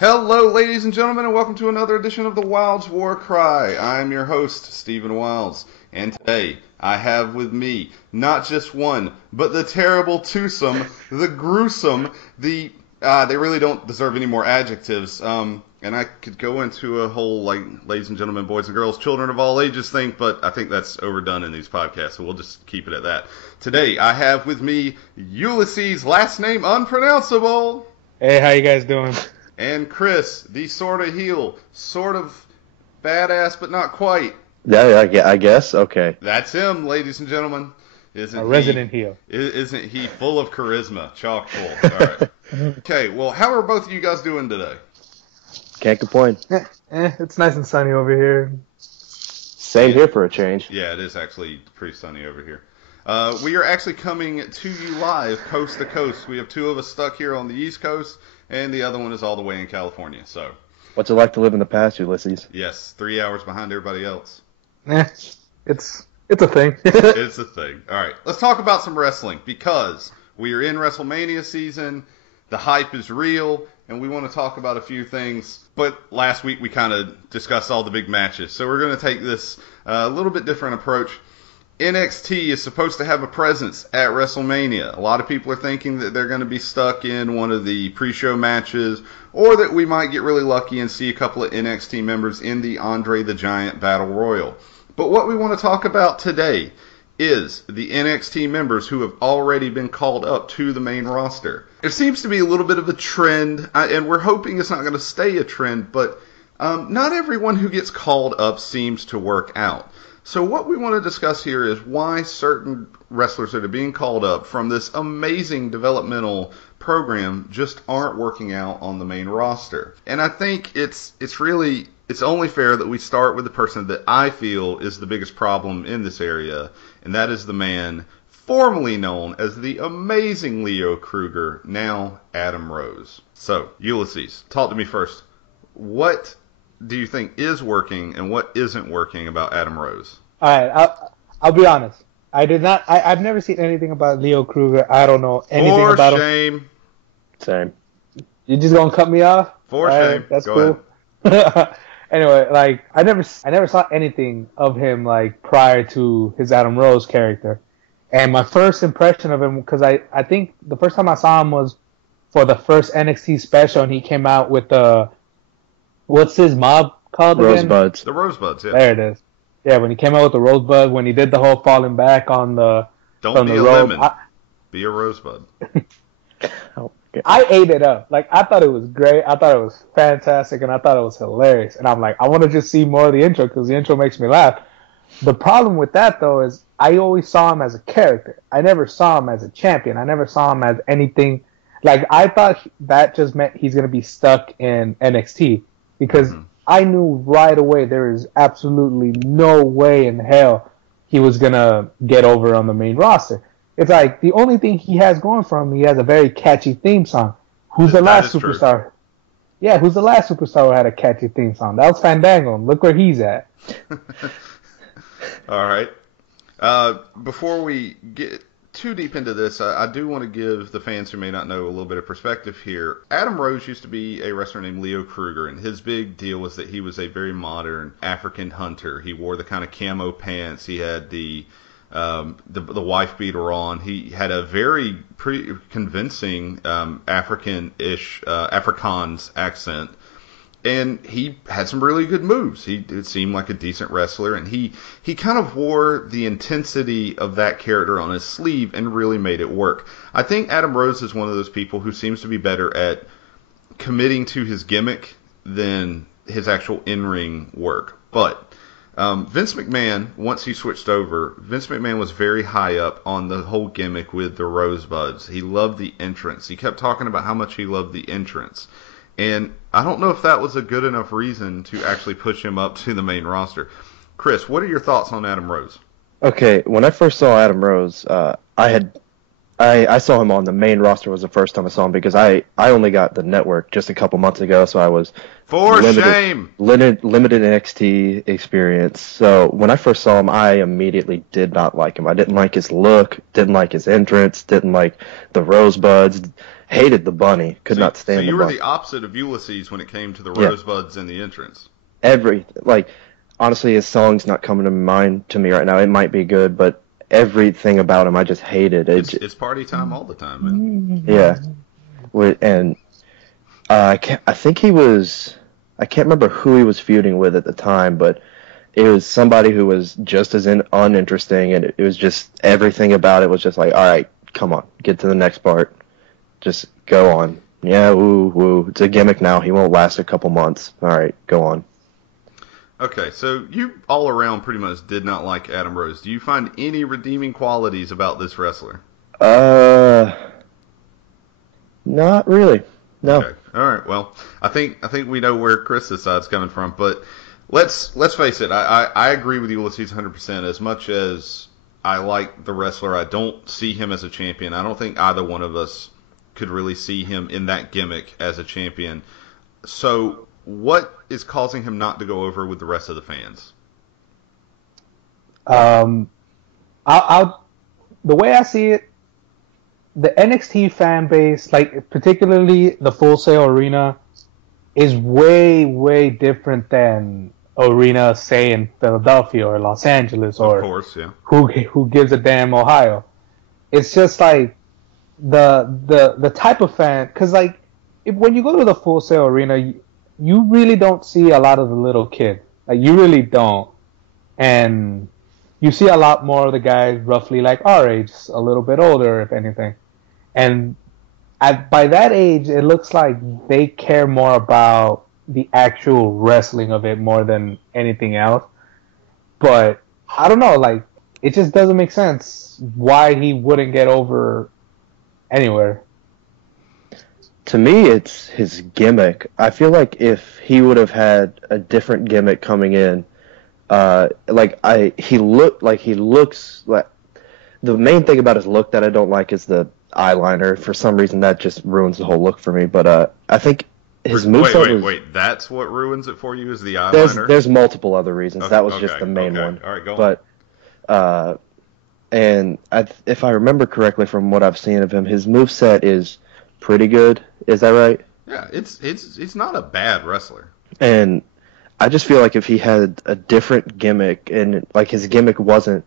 Hello, ladies and gentlemen, and welcome to another edition of the Wilds War Cry. I'm your host, Stephen Wilds, and today I have with me not just one, but the terrible twosome, the gruesome, they really don't deserve any more adjectives. And I could go into a whole, ladies and gentlemen, boys and girls, children of all ages thing, but I think that's overdone in these podcasts, so we'll just keep it at that. Today I have with me Ulysses, last name unpronounceable. Hey, how you guys doing? And Chris, the sort of heel, sort of badass, but not quite. Yeah, I guess. Okay. That's him, ladies and gentlemen. A resident heel. Isn't he full of charisma? Chock full. All right. Okay, well, how are both of you guys doing today? Can't complain. It's nice and sunny over here. Same here for a change. Yeah, it is actually pretty sunny over here. We are actually coming to you live, coast to coast. We have two of us stuck here on the East Coast, and the other one is all the way in California. So, what's it like to live in the past, Ulysses? Yes, 3 hours behind everybody else. It's a thing. It's a thing. All right, let's talk about some wrestling because we are in WrestleMania season. The hype is real, and we want to talk about a few things. But last week we kind of discussed all the big matches, so we're going to take this a little bit different approach. NXT is supposed to have a presence at WrestleMania. A lot of people are thinking that they're going to be stuck in one of the pre-show matches, or that we might get really lucky and see a couple of NXT members in the Andre the Giant Battle Royal. But what we want to talk about today is the NXT members who have already been called up to the main roster. There seems to be a little bit of a trend, and we're hoping it's not going to stay a trend, but not everyone who gets called up seems to work out. So what we want to discuss here is why certain wrestlers that are being called up from this amazing developmental program just aren't working out on the main roster. And I think it's only fair that we start with the person that I feel is the biggest problem in this area, and that is the man formerly known as the amazing Leo Kruger, now Adam Rose. So, Ulysses, talk to me first. What do you think is working and what isn't working about Adam Rose? All right, I'll be honest. I've never seen anything about Leo Kruger. I don't know anything about him. For shame. Same. You just gonna cut me off? For shame. That's Go cool. ahead. Anyway, I never saw anything of him prior to his Adam Rose character. And my first impression of him, because I think the first time I saw him was for the first NXT special, and he came out with what's his mob called again? Rosebuds. The Rosebuds, yeah. There it is. Yeah, when he came out with the Rosebud, when he did the whole falling back on the Don't be a lemon. Be a Rosebud. I ate it up. I thought it was great. I thought it was fantastic, and I thought it was hilarious. And I'm like, I want to just see more of the intro because the intro makes me laugh. The problem with that, though, is I always saw him as a character. I never saw him as a champion. I never saw him as anything. I thought that just meant he's going to be stuck in NXT because I knew right away there is absolutely no way in hell he was going to get over on the main roster. It's the only thing he has going for him, he has a very catchy theme song. Who's the last superstar? True. Yeah, who's the last superstar who had a catchy theme song? That was Fandango. Look where he's at. All right. Before we get too deep into this, I do want to give the fans who may not know a little bit of perspective here. Adam Rose used to be a wrestler named Leo Kruger, and his big deal was that he was a very modern African hunter. He wore the kind of camo pants. He had the wife beater on. He had a very pretty convincing African-ish Afrikaans accent. And he had some really good moves. It seemed like a decent wrestler, and he kind of wore the intensity of that character on his sleeve and really made it work. I think Adam Rose is one of those people who seems to be better at committing to his gimmick than his actual in-ring work. But Vince McMahon, once he switched over, Vince McMahon was very high up on the whole gimmick with the Rosebuds. He loved the entrance. He kept talking about how much he loved the entrance. And I don't know if that was a good enough reason to actually push him up to the main roster. Chris, what are your thoughts on Adam Rose? Okay, when I first saw Adam Rose, I I saw him on the main roster was the first time I saw him because I only got the network just a couple months ago, so I was For shame. limited NXT experience. So when I first saw him, I immediately did not like him. I didn't like his look, didn't like his entrance, didn't like the rosebuds, hated the bunny, could not stand the bunny. So you were the opposite of Ulysses when it came to the rosebuds and the entrance. Honestly, his song's not coming to mind to me right now. It might be good, but everything about him I just hated. It's party time all the time, man. Yeah. And I think he was, I can't remember who he was feuding with at the time, but it was somebody who was just as uninteresting, and it was just everything about it was just like, all right, come on, get to the next part. Just go on. Yeah, woo. It's a gimmick now. He won't last a couple months. All right, go on. Okay, so you all around pretty much did not like Adam Rose. Do you find any redeeming qualities about this wrestler? Not really. No. Okay. All right. Well, I think we know where Chris's side's coming from, but let's face it. I agree with Ulysses 100%. As much as I like the wrestler, I don't see him as a champion. I don't think either one of us could really see him in that gimmick as a champion. So, what is causing him not to go over with the rest of the fans? The way I see it, the NXT fan base, like particularly the Full Sail Arena, is way, way different than arena, say, in Philadelphia or Los Angeles or of course, yeah. who gives a damn Ohio. It's just like the type of fan, because like when you go to the Full Sail Arena, you really don't see a lot of the little kids. Like you really don't, and you see a lot more of the guys roughly like our age, a little bit older, if anything. And by that age, it looks like they care more about the actual wrestling of it more than anything else. But I don't know, like it just doesn't make sense why he wouldn't get over anywhere. To me, it's his gimmick. I feel like if he would have had a different gimmick coming in, he looks like. The main thing about his look that I don't like is the eyeliner. For some reason, that just ruins the whole look for me. But I think his moveset. Wait! That's what ruins it for you is the eyeliner. There's multiple other reasons. Okay, that was just the main one. All right, go on. But if I remember correctly from what I've seen of him, his moveset is pretty good. Is that right? Yeah, it's not a bad wrestler. And I just feel like if he had a different gimmick and like his gimmick wasn't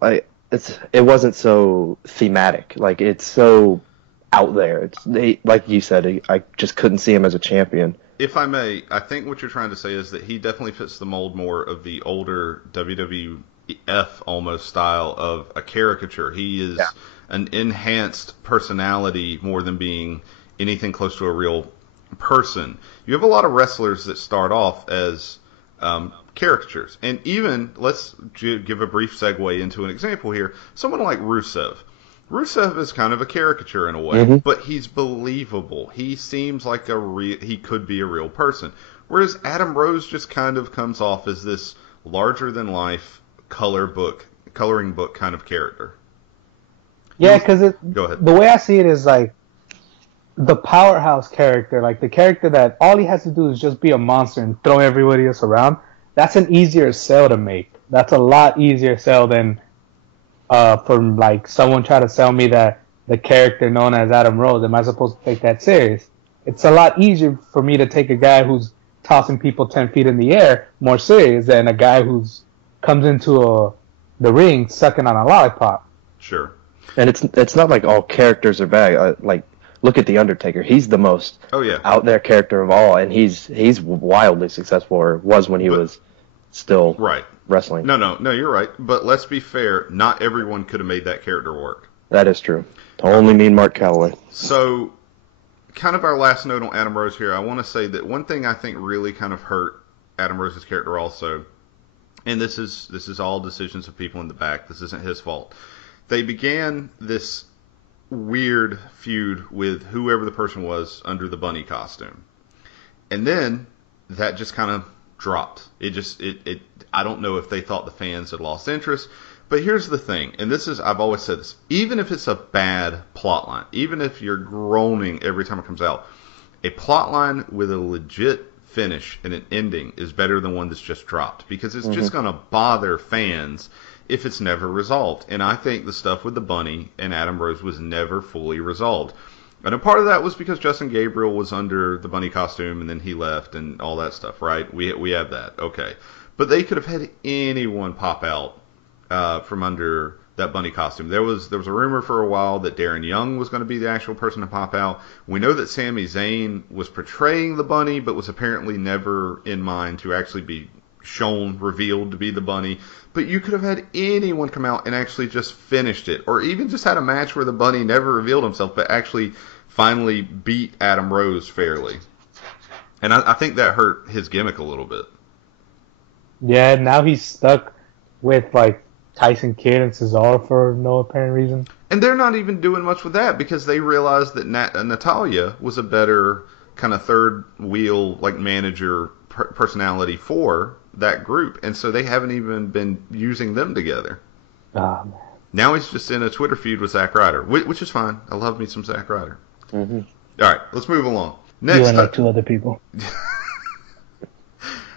like it wasn't so thematic. Like it's so out there. Like you said, I just couldn't see him as a champion. If I may, I think what you're trying to say is that he definitely fits the mold more of the older WWF almost style of a caricature. He is an enhanced personality more than being anything close to a real person. You have a lot of wrestlers that start off as caricatures. And even, let's give a brief segue into an example here. Someone like Rusev. Rusev is kind of a caricature in a way, but he's believable. He seems like he could be a real person. Whereas Adam Rose just kind of comes off as this larger-than-life coloring book kind of character. Yeah, because go ahead. The way I see it is like the powerhouse character, like the character that all he has to do is just be a monster and throw everybody else around. That's an easier sell to make. That's a lot easier sell than from like someone try to sell me that the character known as Adam Rose. Am I supposed to take that serious? It's a lot easier for me to take a guy who's tossing people 10 feet in the air more serious than a guy who's comes into the ring sucking on a lollipop. Sure. And it's not like all characters are bad. Like look at the Undertaker. He's the most out there character of all, and he's wildly successful, or was when he was still wrestling. No, you're right. But let's be fair. Not everyone could have made that character work. That is true. Only mean Mark Calloway. So, kind of our last note on Adam Rose here. I want to say that one thing I think really kind of hurt Adam Rose's character also, and this is all decisions of people in the back. This isn't his fault. They began this weird feud with whoever the person was under the bunny costume. And then that just kind of dropped. I don't know if they thought the fans had lost interest, But here's the thing, and I've always said this, even if it's a bad plot line, even if you're groaning every time it comes out, a plot line with a legit finish and an ending is better than one that's just dropped, because it's just going to bother fans if it's never resolved. And I think the stuff with the bunny and Adam Rose was never fully resolved. And a part of that was because Justin Gabriel was under the bunny costume and then he left and all that stuff, right? We have that, okay. But they could have had anyone pop out from under that bunny costume. There was a rumor for a while that Darren Young was going to be the actual person to pop out. We know that Sami Zayn was portraying the bunny, but was apparently never in mind to actually be revealed to be the bunny. But you could have had anyone come out and actually just finished it, or even just had a match where the bunny never revealed himself, but actually finally beat Adam Rose fairly. And I think that hurt his gimmick a little bit. Yeah, now he's stuck with like Tyson Kidd and Cesaro for no apparent reason. And they're not even doing much with that because they realized that Natalya was a better kind of third wheel, like manager personality for that group. And so they haven't even been using them together. Oh, man. Now he's just in a Twitter feud with Zack Ryder, which is fine. I love me some Zack Ryder. Mm-hmm. All right, let's move along. Next, you and like two other people.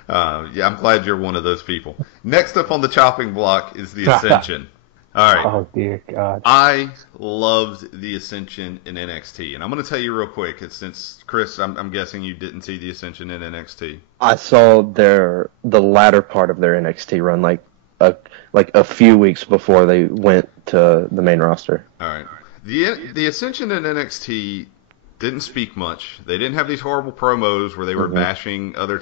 Yeah, I'm glad you're one of those people. Next up on the chopping block is the Ascension. All right. Oh, dear God. I loved the Ascension in NXT. And I'm going to tell you real quick, since, Chris, I'm guessing you didn't see the Ascension in NXT. I saw the latter part of their NXT run, like a few weeks before they went to the main roster. All right. The Ascension in NXT didn't speak much. They didn't have these horrible promos where they were bashing other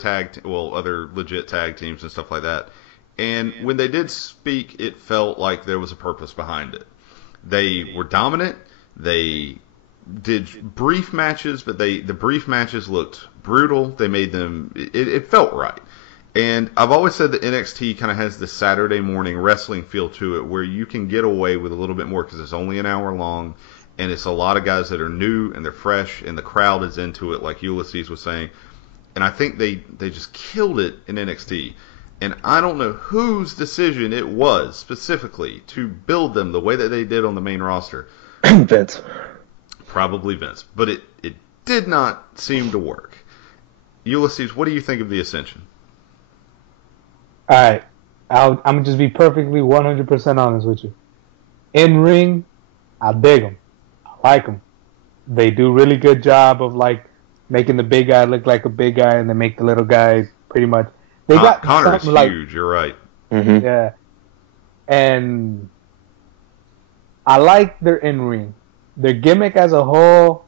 legit tag teams and stuff like that. And when they did speak, it felt like there was a purpose behind it. They were dominant. They did brief matches, but the brief matches looked brutal. They made them. It felt right. And I've always said that NXT kind of has this Saturday morning wrestling feel to it, where you can get away with a little bit more because it's only an hour long. And it's a lot of guys that are new and they're fresh and the crowd is into it, like Ulysses was saying. And I think they just killed it in NXT. And I don't know whose decision it was specifically to build them the way that they did on the main roster. Vince. Probably Vince. But it did not seem to work. Ulysses, what do you think of the Ascension? All right. I'm going to just be perfectly 100% honest with you. In ring, I dig them. Like them. They do really good job of like making the big guy look like a big guy, and they make the little guy pretty much. They got Connor's huge. Like, you're right. Mm-hmm. Yeah, and I like their in ring. Their gimmick as a whole,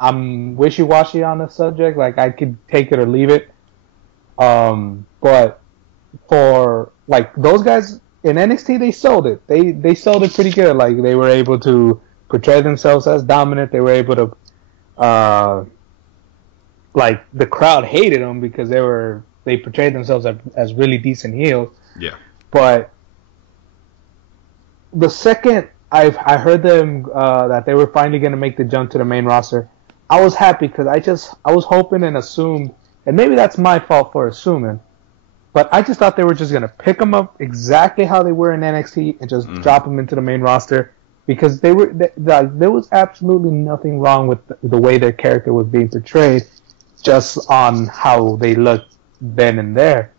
I'm wishy-washy on the subject. Like I could take it or leave it. But for like those guys in NXT, they sold it. They sold it pretty good. Like they were able to portray themselves as dominant. They were able to, like the crowd hated them because they portrayed themselves as really decent heels. Yeah. But the second I heard them that they were finally going to make the jump to the main roster, I was happy because I was hoping and assumed, and maybe that's my fault for assuming, but I just thought they were just going to pick them up exactly how they were in NXT and just drop them into the main roster. Because there was absolutely nothing wrong with the way their character was being portrayed, just on how they looked then and there.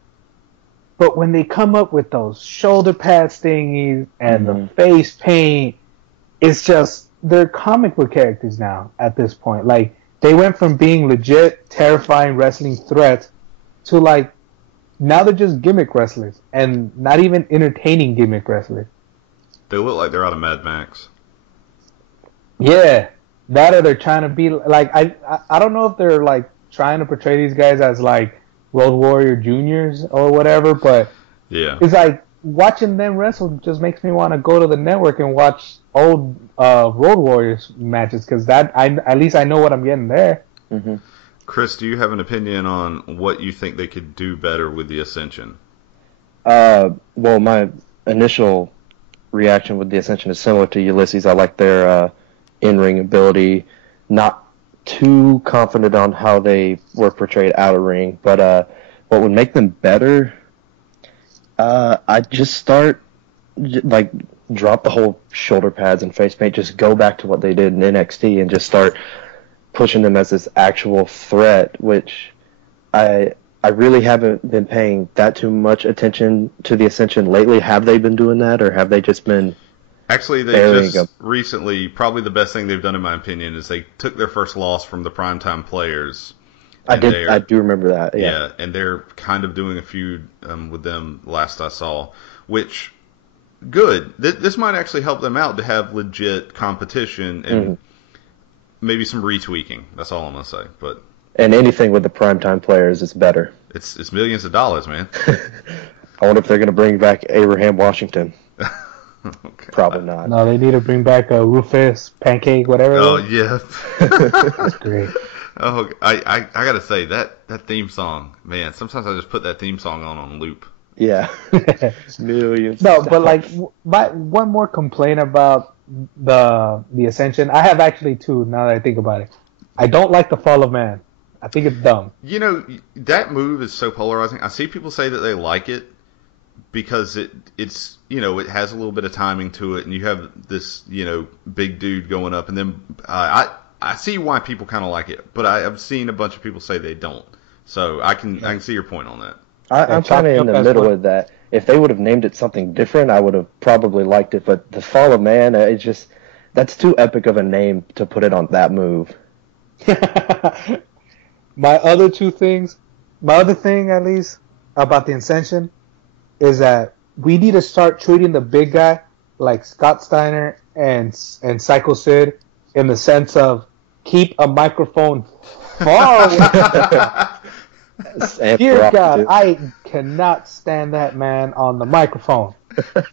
But when they come up with those shoulder pads thingies and the face paint, it's just they're comic book characters now at this point. Like they went from being legit, terrifying wrestling threats to like now they're just gimmick wrestlers and not even entertaining gimmick wrestlers. They look like they're out of Mad Max. Yeah, that or they're trying to be like I don't know if they're like trying to portray these guys as like Road Warrior Juniors or whatever, but yeah, it's like watching them wrestle just makes me want to go to the network and watch old Road Warriors matches because at least I know what I'm getting there. Mm-hmm. Chris, do you have an opinion on what you think they could do better with the Ascension? Well, my initial reaction with the Ascension is similar to Ulysses. I like their in-ring ability, not too confident on how they were portrayed out of ring, but what would make them better, I'd just start like drop the whole shoulder pads and face paint. Just go back to what they did in NXT and just start pushing them as this actual threat, which I really haven't been paying that too much attention to the Ascension lately. Have they been doing that, or have they just been... Actually, they just recently, probably the best thing they've done in my opinion, is they took their first loss from the Primetime Players. I do remember that, yeah. And they're kind of doing a feud with them last I saw, which, good. This might actually help them out to have legit competition and maybe some retweaking. That's all I'm going to say. But and anything with the Primetime Players is better. It's millions of dollars, man. I wonder if they're going to bring back Abraham Washington. Okay. Probably not. No, they need to bring back a Rufus, Pancake, whatever. Oh, yeah. That's great. Oh, I gotta say, that theme song, man, sometimes I just put that theme song on loop. Yeah. Millions. No, but like, one more complaint about the Ascension. I have actually two, now that I think about it. I don't like the Fall of Man. I think it's dumb. You know, that move is so polarizing. I see people say that they like it because it's, you know, it has a little bit of timing to it, and you have this, you know, big dude going up, and then I see why people kind of like it, but I've seen a bunch of people say they don't. So I can see your point on that. I'm kind of in the middle of that. If they would have named it something different, I would have probably liked it. But the Fall of Man, that's too epic of a name to put it on that move. My other thing at least about the Ascension is that we need to start treating the big guy like Scott Steiner and Psycho Sid, in the sense of keep a microphone far away. Dear God, I cannot stand that man on the microphone.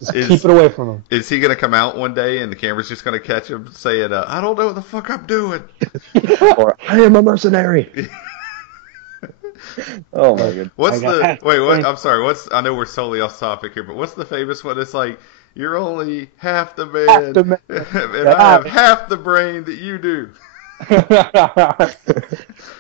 Just keep it away from him. Is he going to come out one day and the camera's just going to catch him saying, I don't know what the fuck I'm doing? Or, I am a mercenary. Oh my god. I'm sorry, I know we're solely off topic here, but what's the famous one? It's like, you're only half the man, and I have half the brain that you do.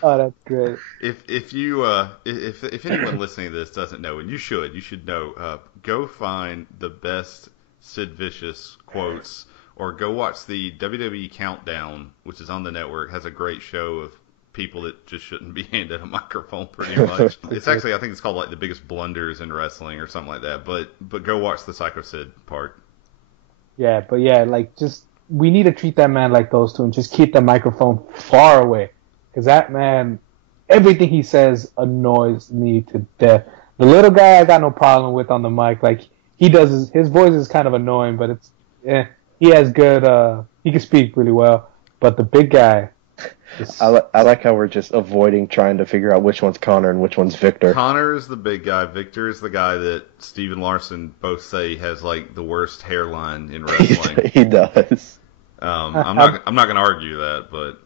Oh, that's great. If anyone listening to this doesn't know, and you should know, go find the best Sid Vicious quotes, or go watch the WWE Countdown, which is on the network. Has a great show of people that just shouldn't be handed a microphone, pretty much. It's actually, I think it's called like the biggest blunders in wrestling or something like that. But go watch the Psycho Sid part. Yeah, but yeah, like, just, we need to treat that man like those two and just keep the microphone far away. Because that man, everything he says annoys me to death. The little guy I got no problem with on the mic. Like, his voice is kind of annoying, but he has good, he can speak really well. But the big guy, I like how we're just avoiding trying to figure out which one's Connor and which one's Victor. Connor is the big guy. Victor is the guy that Steve and Larson both say has like the worst hairline in wrestling. He does. I'm not going to argue that, but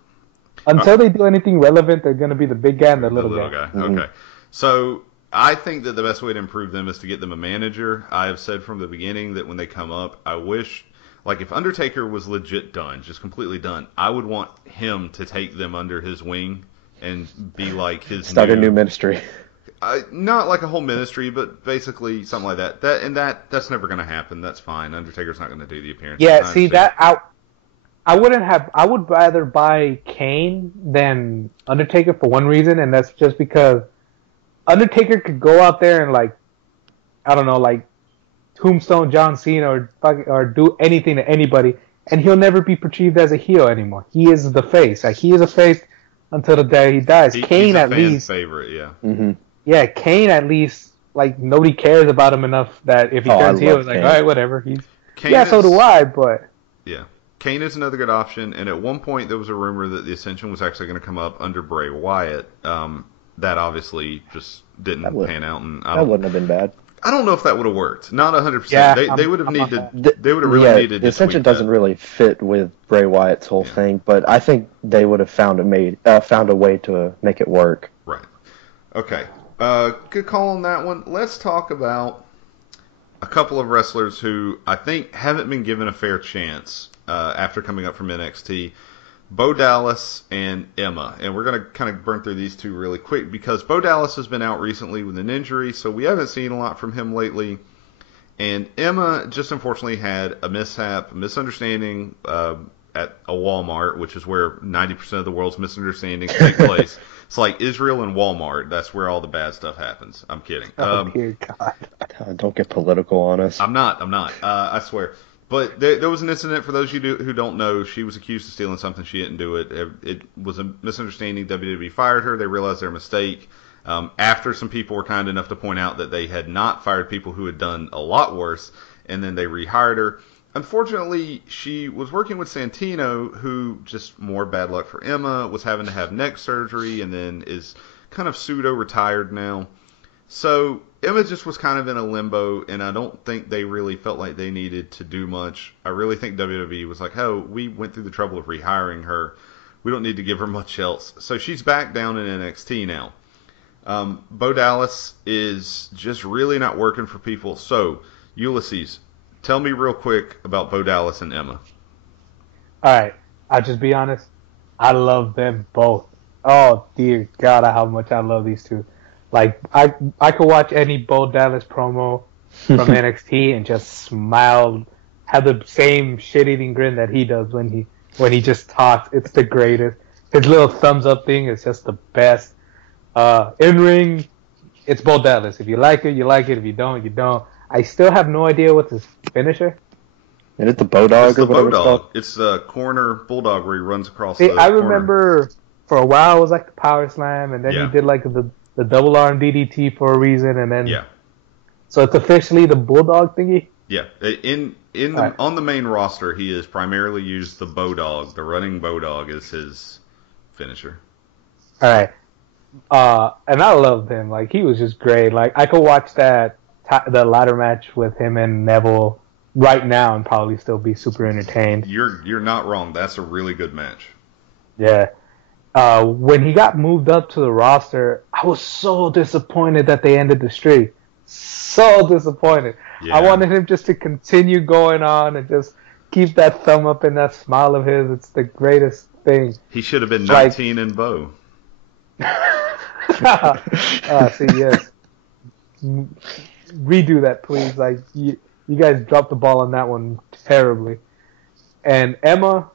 until they do anything relevant, they're going to be the big guy and the little guy. Mm-hmm. Okay. So I think that the best way to improve them is to get them a manager. I have said from the beginning that when they come up, I wish, like, if Undertaker was legit done, just completely done, I would want him to take them under his wing and be like his start a new ministry. Not like a whole ministry, but basically something like that. That's never going to happen. That's fine. Undertaker's not going to do the appearance. Yeah, see that I would rather buy Kane than Undertaker for one reason, and that's just because Undertaker could go out there and, like, I don't know, like, tombstone John Cena or do anything to anybody, and he'll never be perceived as a heel anymore. He is the face. Like, he is a face until the day he dies. Kane, he's a at fan least favorite, yeah. Mm-hmm. Yeah, Kane at least, like, nobody cares about him enough that if he turns heel, it's like, all right, whatever. So do I, but yeah. Kane is another good option, and at one point there was a rumor that the Ascension was actually going to come up under Bray Wyatt. That obviously just didn't pan out, and that wouldn't have been bad. I don't know if that would have worked. Not 100%. Yeah, they would have needed. They would have really needed. The Ascension doesn't really fit with Bray Wyatt's whole thing, but I think they would have found a way to make it work. Right. Okay. Good call on that one. Let's talk about a couple of wrestlers who I think haven't been given a fair chance after coming up from NXT. Bo Dallas and Emma. And we're going to kind of burn through these two really quick because Bo Dallas has been out recently with an injury, so we haven't seen a lot from him lately. And Emma just unfortunately had a misunderstanding at a Walmart, which is where 90% of the world's misunderstandings take place. It's like Israel and Walmart. That's where all the bad stuff happens. I'm kidding. Oh, dear God. Don't get political on us. I'm not. I swear. But there was an incident, for those of you who don't know. She was accused of stealing something. She didn't do it. It was a misunderstanding. WWE fired her. They realized their mistake. After some people were kind enough to point out that they had not fired people who had done a lot worse, and then they rehired her. Unfortunately, she was working with Santino, who, just more bad luck for Emma, was having to have neck surgery and then is kind of pseudo-retired now. So Emma just was kind of in a limbo, and I don't think they really felt like they needed to do much. I really think WWE was like, oh, we went through the trouble of rehiring her. We don't need to give her much else. So she's back down in NXT now. Bo Dallas is just really not working for people. So, Ulysses, tell me real quick about Bo Dallas and Emma. All right, I'll just be honest. I love them both. Oh, dear God, how much I love these two. Like, I could watch any Bo Dallas promo from NXT and just smile, have the same shit-eating grin that he does when he just talks. It's the greatest. His little thumbs up thing is just the best. In ring, it's Bo Dallas. If you like it, you like it. If you don't, you don't. I still have no idea what's his finisher. And it's the Bodog It's or the whatever Bodog. it's It's the corner bulldog where he runs across See, the I corner. remember for a while it was like the Power Slam, and then he did like the double arm DDT for a reason, and then so it's officially the Bulldog thingy. Yeah, on the main roster, he has primarily used the Bodog. The running Bodog is his finisher. All right. And I loved him. Like, he was just great. Like, I could watch the ladder match with him and Neville right now and probably still be super entertained. You're not wrong. That's a really good match. Yeah. When he got moved up to the roster, I was so disappointed that they ended the streak. So disappointed. Yeah. I wanted him just to continue going on and just keep that thumb up and that smile of his. It's the greatest thing. He should have been 19 and Bo. See, yes. Redo that, please. Like, you guys dropped the ball on that one terribly. And Emma,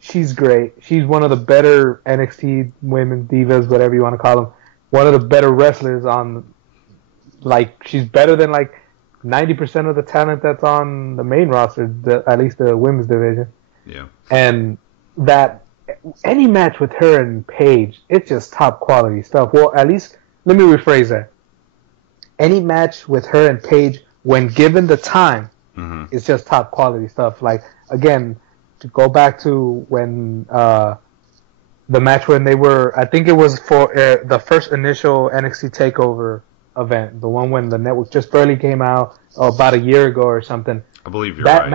she's great. She's one of the better NXT women divas, whatever you want to call them. One of the better wrestlers on. Like, she's better than like 90% of the talent that's on the main roster, at least the women's division. Yeah. And that. Any match with her and Paige, it's just top quality stuff. Well, at least, let me rephrase that. Any match with her and Paige, when given the time, it's just top quality stuff. Like, again, to go back to when the match when they were, I think it was for the first initial NXT TakeOver event, the one when the network just barely came out about a year ago or something. I believe you're right.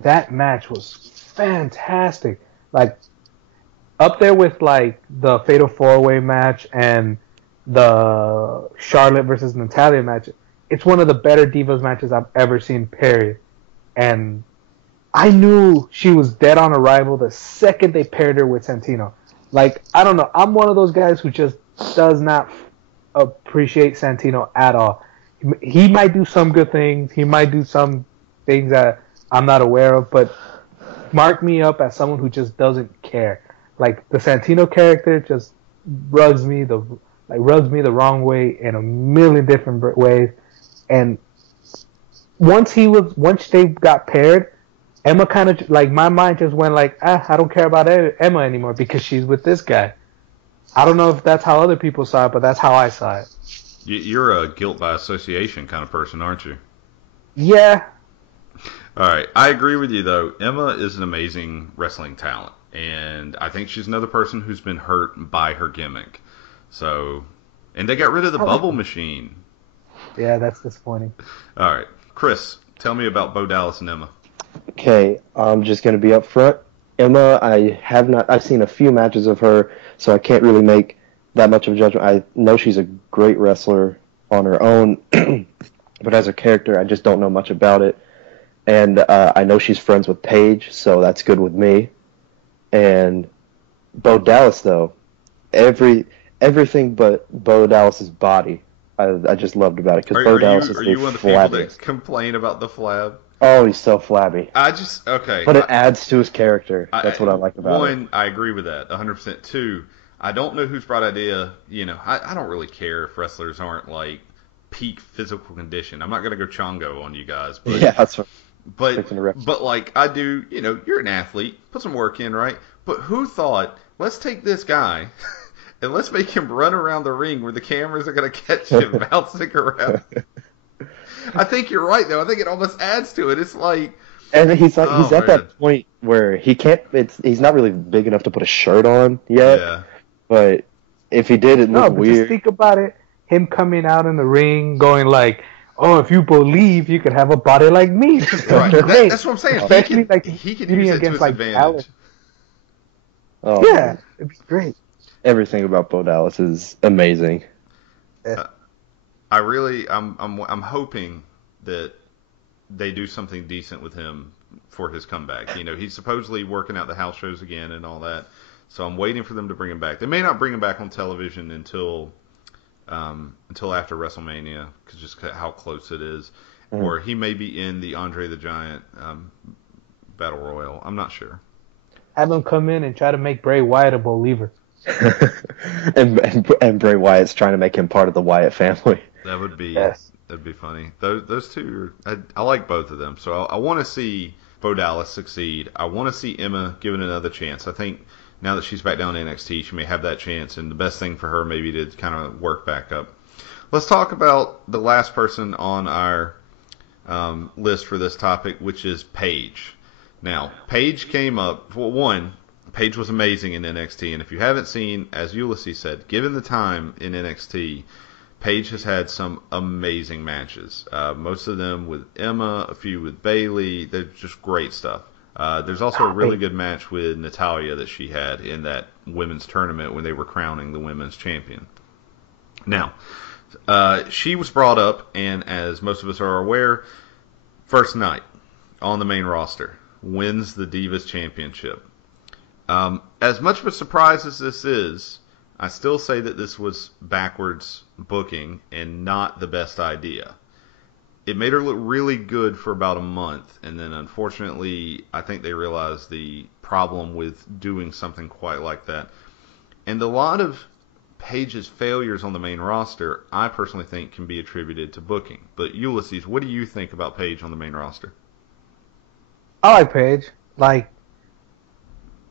That match was fantastic. Like, up there with, like, the Fatal 4-Way match and the Charlotte versus Natalya match. It's one of the better Divas matches I've ever seen, period. And I knew she was dead on arrival the second they paired her with Santino. Like, I don't know. I'm one of those guys who just does not appreciate Santino at all. He might do some good things. He might do some things that I'm not aware of, but mark me up as someone who just doesn't care. Like, the Santino character just rubs me the wrong way in a million different ways. And once they got paired, Emma kind of, like, my mind just went like, I don't care about Emma anymore because she's with this guy. I don't know if that's how other people saw it, but that's how I saw it. You're a guilt by association kind of person, aren't you? Yeah. All right. I agree with you, though. Emma is an amazing wrestling talent, and I think she's another person who's been hurt by her gimmick. So, and they got rid of the bubble machine. Yeah, that's disappointing. All right. Chris, tell me about Bo Dallas and Emma. Okay, I'm just going to be up front. Emma, I've seen a few matches of her, so I can't really make that much of a judgment. I know she's a great wrestler on her own, but as a character, I just don't know much about it. And I know she's friends with Paige, so that's good with me. And Bo Dallas, though, everything but Bo Dallas's body I just loved about it because Are, Bo are Dallas you is are the you one of the people flabbiest. that complain about the flab? Oh, he's so flabby. Okay. But it adds to his character. That's what I like about it. One, I agree with that 100%. Two, I don't know whose bright idea. I don't really care if wrestlers aren't like peak physical condition. I'm not gonna go chongo on you guys, but Yeah, that's what. but like I do. You're an athlete. Put some work in, right? But who thought? Let's take this guy. And let's make him run around the ring where the cameras are going to catch him bouncing around. I think you're right, though. I think it almost adds to it. It's like... And he's at that point where he can't... He's not really big enough to put a shirt on yet. Yeah. But if he did, it looked weird. Just think about it. Him coming out in the ring going like, oh, if you believe, you could have a body like me. Right. That's what I'm saying. He could use it to his advantage. Alice. Oh, yeah, man. it'd be great. Everything about Bo Dallas is amazing. I'm hoping that they do something decent with him for his comeback. He's supposedly working out the house shows again and all that. So I'm waiting for them to bring him back. They may not bring him back on television until after WrestleMania, because just how close it is. Mm. Or he may be in the Andre the Giant Battle Royal. I'm not sure. Have him come in and try to make Bray Wyatt a believer. and Bray Wyatt's trying to make him part of the Wyatt family. That would be that'd be funny. Those two I like both of them. So I want to see Bo Dallas succeed. I want to see Emma given another chance. I think now that she's back down in NXT, she may have that chance, and the best thing for her maybe to kind of work back up. Let's talk about the last person on our list for this topic, which is Paige. Now, Paige came up. Well, one, Paige was amazing in NXT, and if you haven't seen, as Ulysses said, given the time in NXT, Paige has had some amazing matches. Most of them with Emma, a few with Bayley. They're just great stuff. There's also a really good match with Natalya that she had in that women's tournament when they were crowning the women's champion. Now, she was brought up, and as most of us are aware, first night on the main roster, wins the Divas Championship. As much of a surprise as this is, I still say that this was backwards booking and not the best idea. It made her look really good for about a month, and then unfortunately, I think they realized the problem with doing something quite like that. And a lot of Paige's failures on the main roster, I personally think, can be attributed to booking. But Ulysses, what do you think about Paige on the main roster? I like Paige. Like,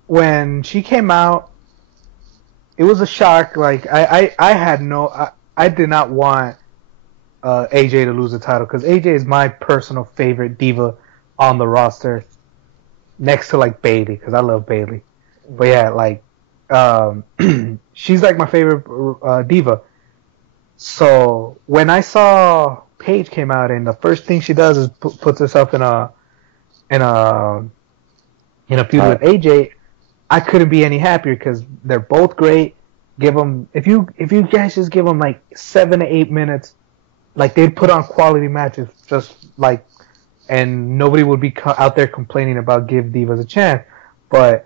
when she came out, it was a shock. Like, I did not want AJ to lose the title, because AJ is my personal favorite diva on the roster, next to like Bayley, because I love Bayley. But yeah, like she's like my favorite diva. So when I saw Paige came out, and the first thing she does is puts herself in a feud with AJ, I couldn't be any happier, because they're both great. Give them, if you guys just give them like 7 to 8 minutes, like they'd put on quality matches, just like, and nobody would be out there complaining about give divas a chance. But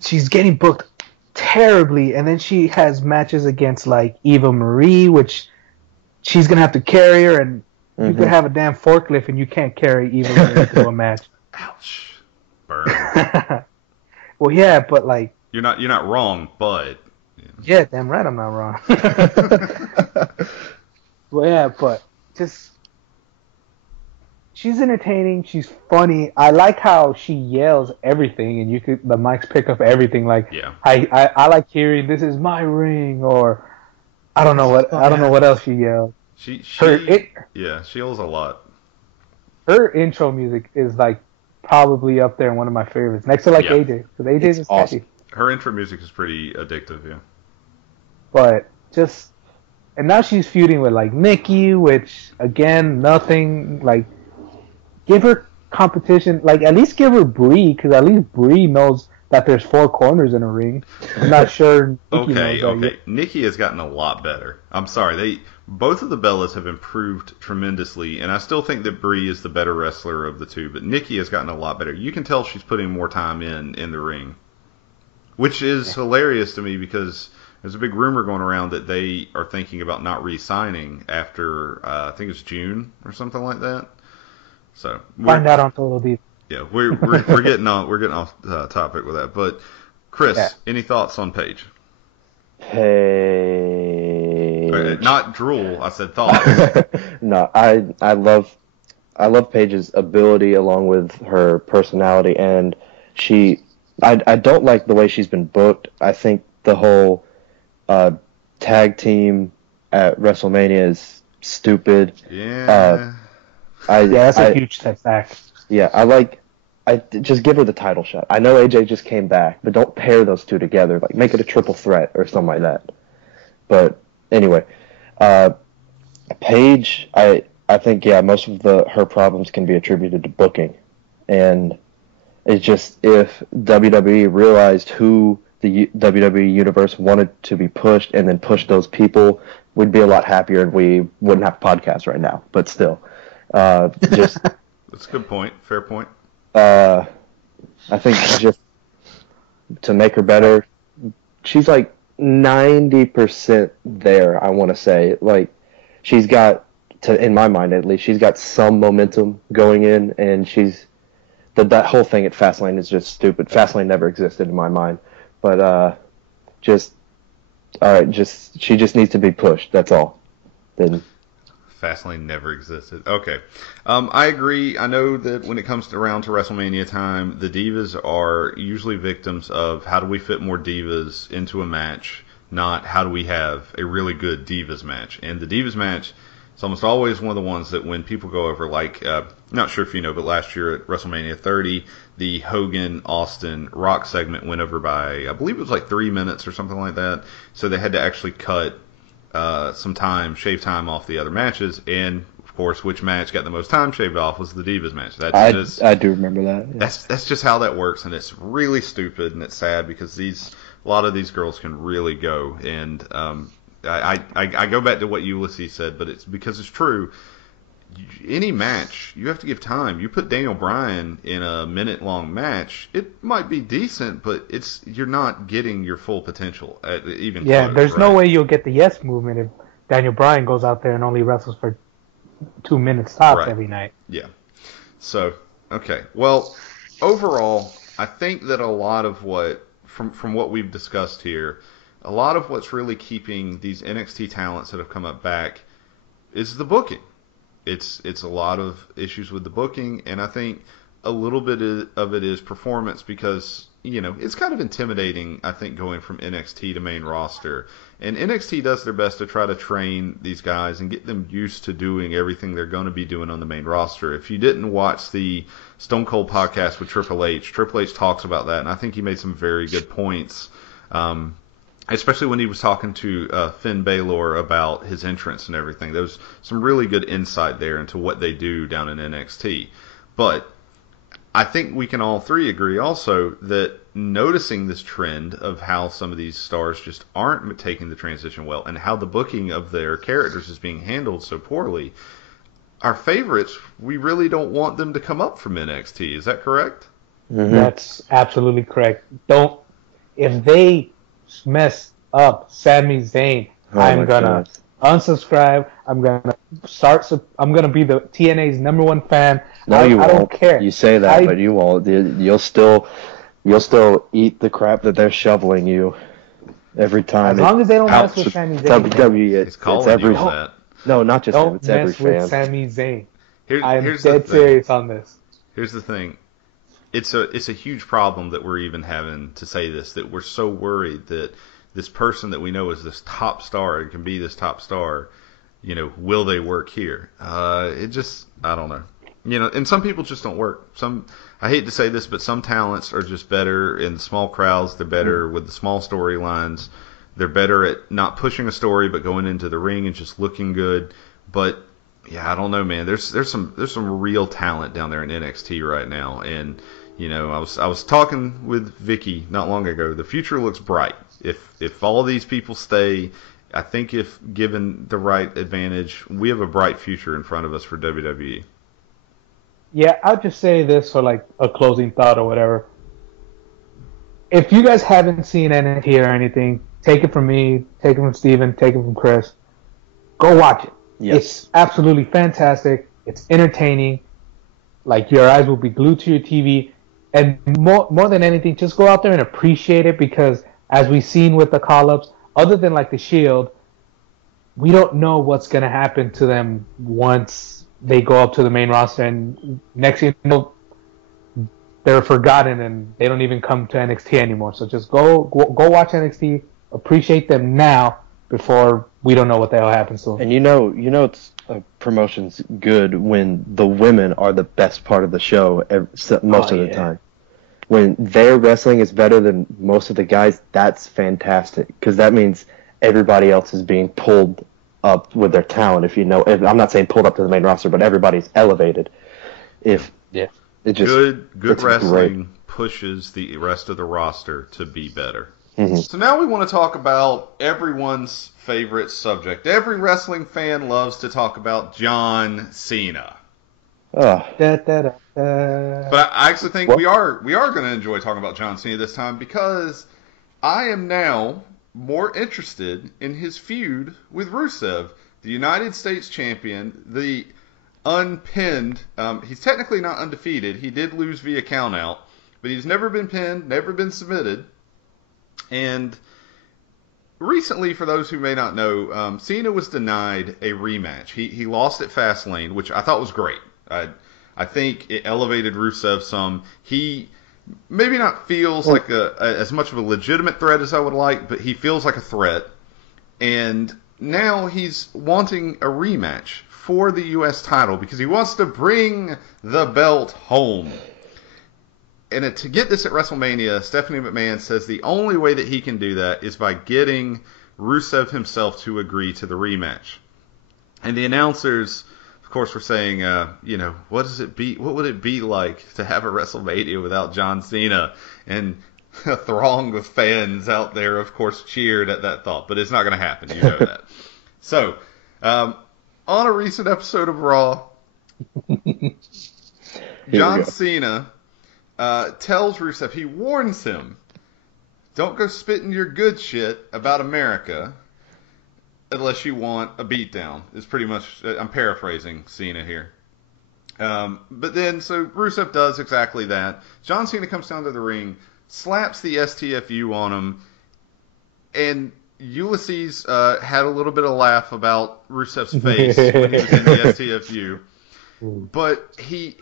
she's getting booked terribly, and then she has matches against like Eva Marie, which she's gonna have to carry her, and you could have a damn forklift and you can't carry Eva Marie to a match. Ouch. Burn. Well, yeah, but like you're not wrong, but yeah, damn right I'm not wrong. Well, yeah, but just she's entertaining. She's funny. I like how she yells everything, and the mics pick up everything. Like, yeah. I like hearing "This is my ring," or I don't know what else she yells. She yells a lot. Her intro music is like probably up there, one of my favorites, next to like AJ, because AJ's is awesome. catchy. Her intro music is pretty addictive, yeah. But and now she's feuding with like Nikki, which again, nothing. Like, give her competition. Like, at least give her Brie, because at least Brie knows that there's 4 corners in a ring. I'm not sure. Okay. Nikki has gotten a lot better. I'm sorry, both of the Bellas have improved tremendously, and I still think that Brie is the better wrestler of the two, but Nikki has gotten a lot better. You can tell she's putting more time in the ring, which is hilarious to me, because there's a big rumor going around that they are thinking about not re-signing after I think it's June or something like that. So find out on Total Deep. Yeah, we're getting off topic with that. But Chris, any thoughts on Paige? Paige. Not drool. I said thoughts. No, I love Paige's ability along with her personality, and I don't like the way she's been booked. I think the whole tag team at WrestleMania is stupid. Yeah. That's a huge step back. Yeah, I just give her the title shot. I know AJ just came back, but don't pair those two together. Like, make it a triple threat or something like that. But anyway, Paige, I think most of her problems can be attributed to booking, and it's just if WWE realized who the WWE universe wanted to be pushed and then pushed those people, we'd be a lot happier and we wouldn't have podcasts right now. But still, just that's a good point. Fair point. I think just to make her better, she's like 90% there, I want to say. Like, she's got, in my mind at least, she's got some momentum going in, and that whole thing at Fastlane is just stupid. Fastlane never existed in my mind. But she just needs to be pushed, that's all. Then Fastlane never existed. Okay. I agree. I know that when it comes around to WrestleMania time, the Divas are usually victims of how do we fit more Divas into a match, not how do we have a really good Divas match. And the Divas match is almost always one of the ones that when people go over, like, not sure if you know, but last year at WrestleMania 30, the Hogan-Austin Rock segment went over by, I believe it was like 3 minutes or something like that. So they had to actually cut some time, shave time off the other matches, and of course, which match got the most time shaved off was the Divas match. I do remember that. Yeah. That's just how that works, and it's really stupid and it's sad because a lot of these girls can really go. And I go back to what Ulysses said, but it's because it's true. Any match, you have to give time. You put Daniel Bryan in a minute-long match, it might be decent, but you're not getting your full potential. Even close, there's no way you'll get the yes movement if Daniel Bryan goes out there and only wrestles for 2 minutes tops every night. Yeah. So, okay. Well, overall, I think that a lot of what, from what we've discussed here, a lot of what's really keeping these NXT talents that have come up back is the booking. It's a lot of issues with the booking, and I think a little bit of it is performance because, it's kind of intimidating, I think, going from NXT to main roster. And NXT does their best to try to train these guys and get them used to doing everything they're going to be doing on the main roster. If you didn't watch the Stone Cold podcast with Triple H talks about that, and I think he made some very good points. Especially when he was talking to Finn Balor about his entrance and everything. There was some really good insight there into what they do down in NXT. But I think we can all three agree also that noticing this trend of how some of these stars just aren't taking the transition well and how the booking of their characters is being handled so poorly, our favorites, we really don't want them to come up from NXT. Is that correct? Mm-hmm. That's absolutely correct. If they mess up Sami Zayn, I'm gonna unsubscribe. I'm gonna be the TNA's #1 fan. No, you won't. I don't care. You say that, but you won't. You'll still eat the crap that they're shoveling you every time. As long as they don't mess with Sami Zayn. WWE, it's every that. No, not just don't him. It's every fan. Don't mess with Sami Zayn. I'm here's dead serious on this. Here's the thing. It's a huge problem that we're even having to say this, that we're so worried that this person that we know is this top star and can be this top star, will they work here? I don't know. And some people just don't work. I hate to say this, but some talents are just better in small crowds. They're better with the small storylines. They're better at not pushing a story, but going into the ring and just looking good. But yeah, I don't know, man. There's some real talent down there in NXT right now, and I was talking with Vicky not long ago. The future looks bright. If all of these people stay, I think if given the right advantage, we have a bright future in front of us for WWE. Yeah, I'll just say this for like a closing thought or whatever. If you guys haven't seen NXT or anything, take it from me, take it from Steven, take it from Chris. Go watch it. Yes. It's absolutely fantastic. It's entertaining. Like, your eyes will be glued to your TV. And more than anything, just go out there and appreciate it, because as we've seen with the call-ups, other than like the Shield, we don't know what's going to happen to them once they go up to the main roster, and next thing you know, they're forgotten and they don't even come to NXT anymore. So just go watch NXT, appreciate them now before we don't know what the hell happens to them. And you know it's promotion's good when the women are the best part of the show most of the time. When their wrestling is better than most of the guys, that's fantastic, because that means everybody else is being pulled up with their talent. If I'm not saying pulled up to the main roster, but everybody's elevated. Good wrestling pushes the rest of the roster to be better. Mm-hmm. So now we want to talk about everyone's favorite subject. Every wrestling fan loves to talk about John Cena. But I actually think we are going to enjoy talking about John Cena this time, because I am now more interested in his feud with Rusev, the United States champion, the unpinned. He's technically not undefeated. He did lose via countout, but he's never been pinned, never been submitted. And recently, for those who may not know, Cena was denied a rematch. He lost at Fastlane, which I thought was great. I think it elevated Rusev some. He maybe not feels like as much of a legitimate threat as I would like, but he feels like a threat. And now he's wanting a rematch for the U.S. title because he wants to bring the belt home. And to get this at WrestleMania, Stephanie McMahon says the only way that he can do that is by getting Rusev himself to agree to the rematch. And the announcers, of course, were saying, what would it be like to have a WrestleMania without John Cena? And a throng of fans out there, of course, cheered at that thought. But it's not going to happen. You know that. So, on a recent episode of Raw, John Cena tells Rusev, he warns him, don't go spitting your good shit about America unless you want a beatdown. It's pretty much, I'm paraphrasing Cena here. But then, so Rusev does exactly that. John Cena comes down to the ring, slaps the STFU on him, and Ulysses had a little bit of laugh about Rusev's face when he was in the STFU. But he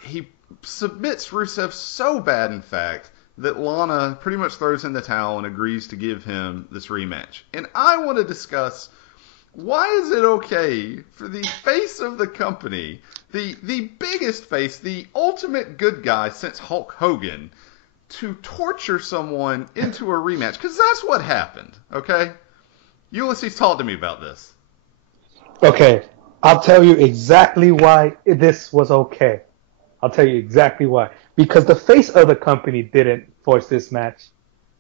submits Rusev so bad, in fact, that Lana pretty much throws in the towel and agrees to give him this rematch. And I want to discuss, why is it okay for the face of the company, the biggest face, the ultimate good guy since Hulk Hogan, to torture someone into a rematch? Because that's what happened, okay? Ulysses, talk to me about this. Okay, I'll tell you exactly why this was okay. I'll tell you exactly why. Because the face of the company didn't force this match.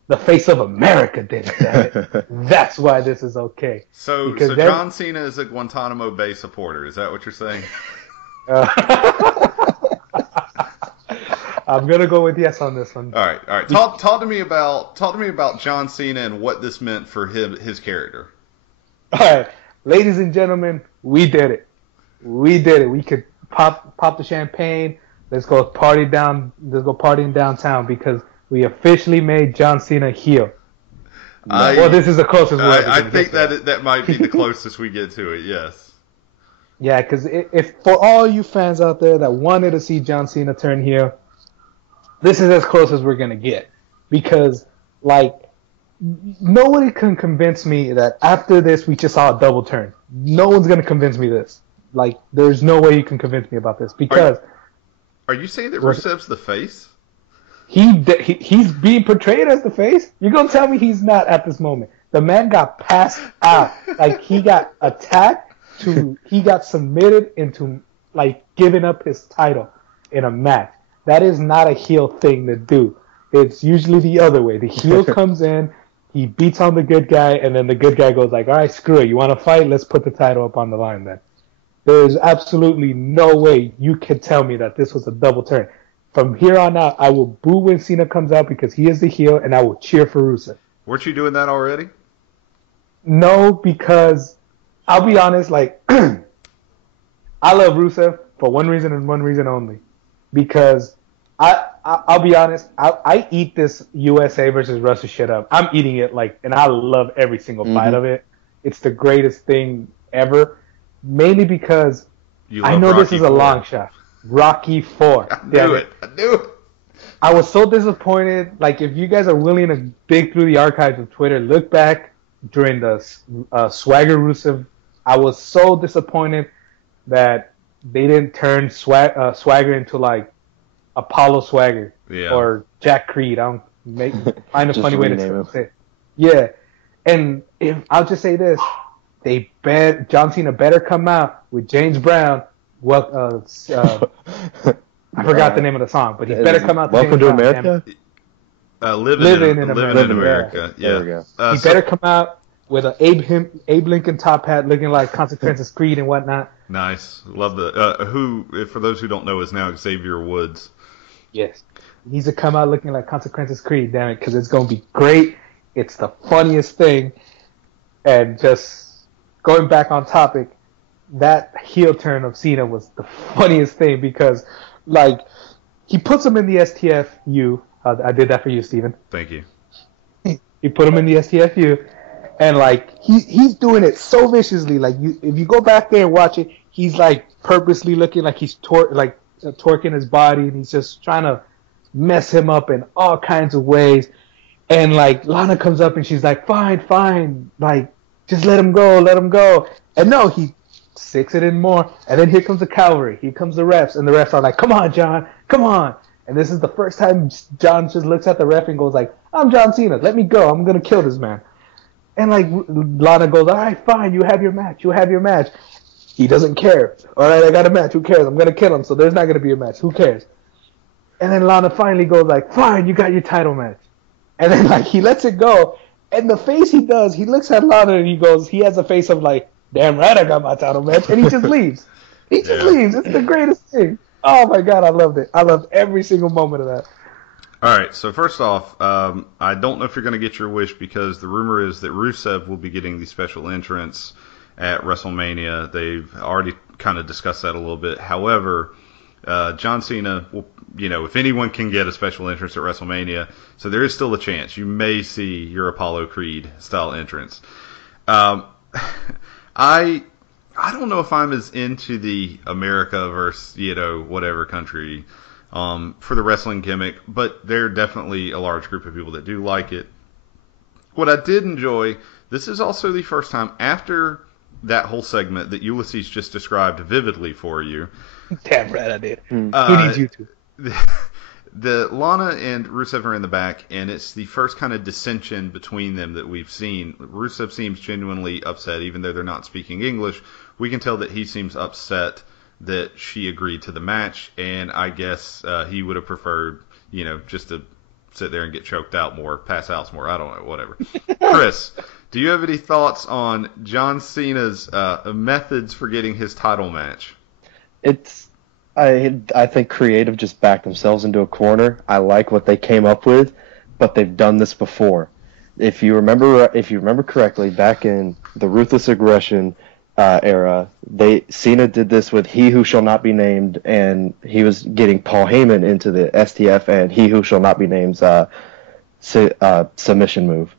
The face of America did it, damn it. That's why this is okay. So John Cena is a Guantanamo Bay supporter. Is that what you're saying? I'm gonna go with yes on this one. All right. Talk to me about John Cena and what this meant for his character. All right, ladies and gentlemen, we did it. We could pop the champagne. Let's go partying downtown because we officially made John Cena heel. This is the closest. I think that might be the closest we get to it. Yes. Yeah, because if for all you fans out there that wanted to see John Cena turn heel, this is as close as we're gonna get. Because nobody can convince me that after this we just saw a double turn. No one's gonna convince me this. There's no way you can convince me about this because. Are you saying that Rusev's the face? He's being portrayed as the face? You're going to tell me he's not at this moment. The man got passed out. He got attacked he got submitted into, giving up his title in a match. That is not a heel thing to do. It's usually the other way. The heel comes in, he beats on the good guy, and then the good guy goes all right, screw it. You want to fight? Let's put the title up on the line then. There's absolutely no way you can tell me that this was a double turn. From here on out, I will boo when Cena comes out because he is the heel, and I will cheer for Rusev. Weren't you doing that already? No, because I'll be honest, like, I love Rusev for one reason and one reason only. Because I'll be honest, I eat this USA versus Russia shit up. I'm eating it, like, and I love every single bite of it. It's the greatest thing ever. Mainly because I know Rocky this is a long shot. Rocky IV. I knew it. I was so disappointed. Like, if you guys are willing to dig through the archives of Twitter, look back during the Swagger Rusev. I was so disappointed that they didn't turn Swagger into, like, Apollo Swagger or Jack Creed. Find a funny way to say it. Yeah. And I'll just say this. John Cena better come out with James Brown. I forgot the name of the song, but he better come out. Welcome to America. Living in America. Yeah. There we go. He better come out with an Abe Lincoln top hat, looking like Consequences Creed and whatnot. Nice. Love the who. For those who don't know, is now Xavier Woods. Yes, he needs to come out looking like Consequences Creed. Damn it, because it's gonna be great. It's the funniest thing, and just going back on topic, that heel turn of Cena was the funniest thing because, like, he puts him in the STFU. I did that for you, Steven. Thank you. He put him in the STFU, and, like, he's doing it so viciously. Like, if you go back there and watch it, he's, like, purposely looking like he's torquing his body, and he's just trying to mess him up in all kinds of ways. And, like, Lana comes up and she's like, fine, like, just let him go. And no, he sticks it in more. And then here comes the cavalry. Here comes the refs. And the refs are like, come on, John, come on. And this is the first time John just looks at the ref and goes like, I'm John Cena. Let me go. I'm going to kill this man. And, like, Lana goes, all right, fine. You have your match. He doesn't care. All right, I got a match. Who cares? I'm going to kill him, so there's not going to be a match. Who cares? And then Lana finally goes like, fine, you got your title match. And then, like, he lets it go. And the face he does, he looks at Lana and he has a face of like, damn right I got my title match. And he just leaves. He just leaves. It's the greatest thing. Oh, my God, I loved it. I loved every single moment of that. All right, so first off, I don't know if you're going to get your wish because the rumor is that Rusev will be getting the special entrance at WrestleMania. They've already kind of discussed that a little bit. However, John Cena, will, if anyone can get a special entrance at WrestleMania, so there is still a chance you may see your Apollo Creed style entrance. I don't know if I'm as into the America versus whatever country for the wrestling gimmick, but there are definitely a large group of people that do like it. What I did enjoy, this is also the first time after that whole segment that Ulysses just described vividly for you. Damn right I did. Who needs you to? The Lana and Rusev are in the back, and it's the first kind of dissension between them that we've seen. Rusev seems genuinely upset, even though they're not speaking English. We can tell that he seems upset that she agreed to the match, and I guess he would have preferred, just to sit there and get choked out more, pass out more. I don't know, whatever. Chris, do you have any thoughts on John Cena's methods for getting his title match? I think creative just backed themselves into a corner. I like what they came up with, but they've done this before. If you remember correctly, back in the Ruthless Aggression era, Cena did this with He Who Shall Not Be Named, and he was getting Paul Heyman into the STF and He Who Shall Not Be Named's submission move.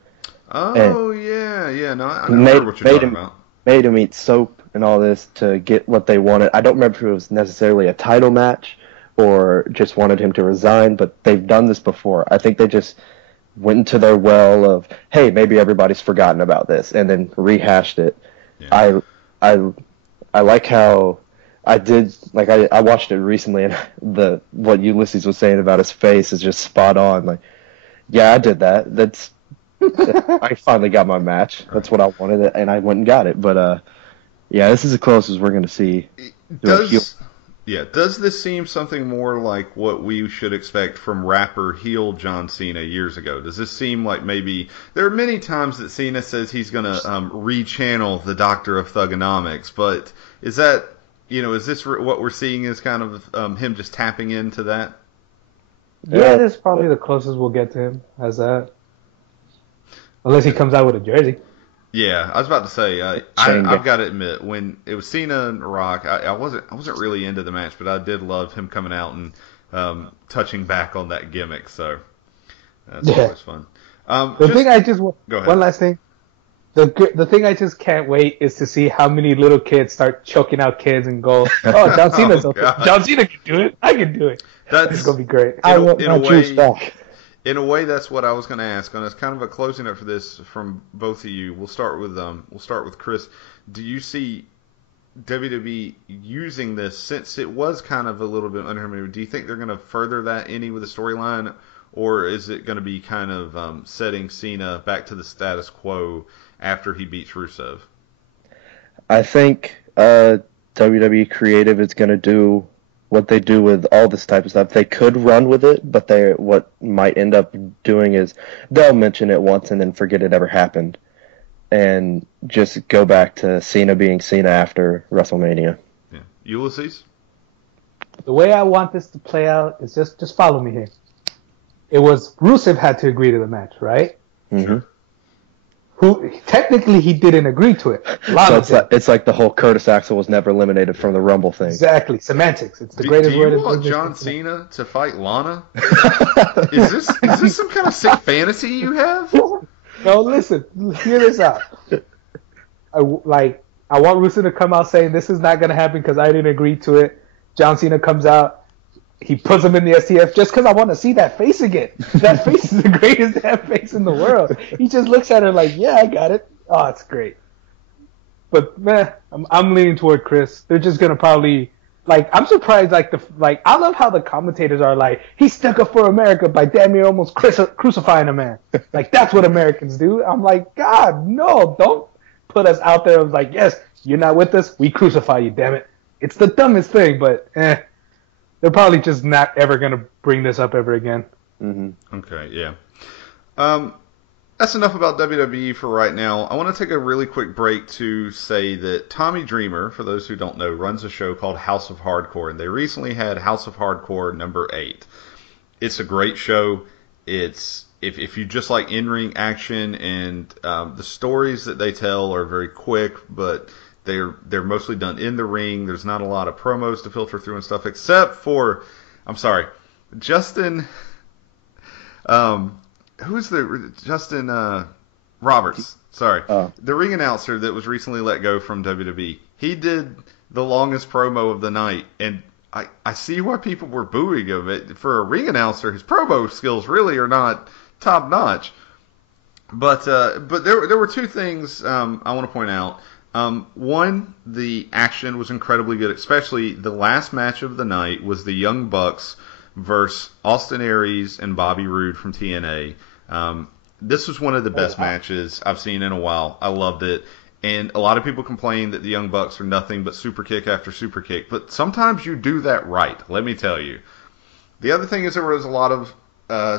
Oh, yeah. No, I know what you're talking about. Made him eat soap and all this to get what they wanted. I don't remember if it was necessarily a title match or just wanted him to resign, but they've done this before. I think they just went into their well of, hey, maybe everybody's forgotten about this, and then rehashed it. Yeah. I like how I watched it recently, and what Ulysses was saying about his face is just spot on. Like, yeah, I did that. I finally got my match. That's what I wanted, and I went and got it. But yeah, this is the closest we're going to see. Does this seem something more like what we should expect from rapper heel John Cena years ago? Does this seem like maybe there are many times that Cena says he's going to rechannel the Doctor of Thugonomics, but is that is this what we're seeing is kind of him just tapping into that? Yeah, this is probably the closest we'll get to him as that. Unless he comes out with a jersey. Yeah, I was about to say, I've got to admit, when it was Cena and Rock, I wasn't really into the match, but I did love him coming out and touching back on that gimmick. So that's always fun. Go ahead. One last thing. The thing I just can't wait is to see how many little kids start choking out kids and go, oh, John Cena's John Cena can do it. I can do it. It's gonna be great. I want my juice back. In a way, that's what I was going to ask. And it's kind of a closing up for this from both of you. We'll start with Chris. Do you see WWE using this, since it was kind of a little bit underhanded? Do you think they're going to further that any with the storyline, or is it going to be kind of setting Cena back to the status quo after he beats Rusev? I think WWE Creative is going to do what they do with all this type of stuff. They could run with it, but what might end up doing is they'll mention it once and then forget it ever happened, and just go back to Cena being Cena after WrestleMania. Yeah. Ulysses? The way I want this to play out is just follow me here. It was Rusev had to agree to the match, right? Mm-hmm. Who technically he didn't agree to it. It's like the whole Curtis Axel was never eliminated from the Rumble thing. Exactly, semantics. It's the greatest word. Do you want John Cena to fight Lana? Is this some kind of sick fantasy you have? No, listen, hear this out. I want Rusev to come out saying this is not going to happen because I didn't agree to it. John Cena comes out. He puts him in the STF just because I want to see that face again. That face is the greatest damn face in the world. He just looks at her like, yeah, I got it. Oh, it's great. But, man, I'm leaning toward Chris. They're just going to probably, I'm surprised, I love how the commentators are like, he stuck up for America by damn near almost crucifying a man. That's what Americans do. I'm like, God, no, don't put us out there. I was like, yes, you're not with us, we crucify you, damn it. It's the dumbest thing, but, they're probably just not ever going to bring this up ever again. Mm-hmm. Okay, yeah. That's enough about WWE for right now. I want to take a really quick break to say that Tommy Dreamer, for those who don't know, runs a show called House of Hardcore, and they recently had House of Hardcore number 8. It's a great show. It's if you just like in-ring action, and the stories that they tell are very quick, but they're mostly done in the ring. There's not a lot of promos to filter through and stuff, except for, Justin. Justin Roberts? Sorry, the ring announcer that was recently let go from WWE. He did the longest promo of the night, and I see why people were booing him. For a ring announcer, his promo skills really are not top notch. But there were two things I want to point out. One, the action was incredibly good, especially the last match of the night was the Young Bucks versus Austin Aries and Bobby Roode from TNA. This was one of the best matches I've seen in a while. I loved it. And a lot of people complain that the Young Bucks are nothing but super kick after super kick. But sometimes you do that right, let me tell you. The other thing is there was a lot of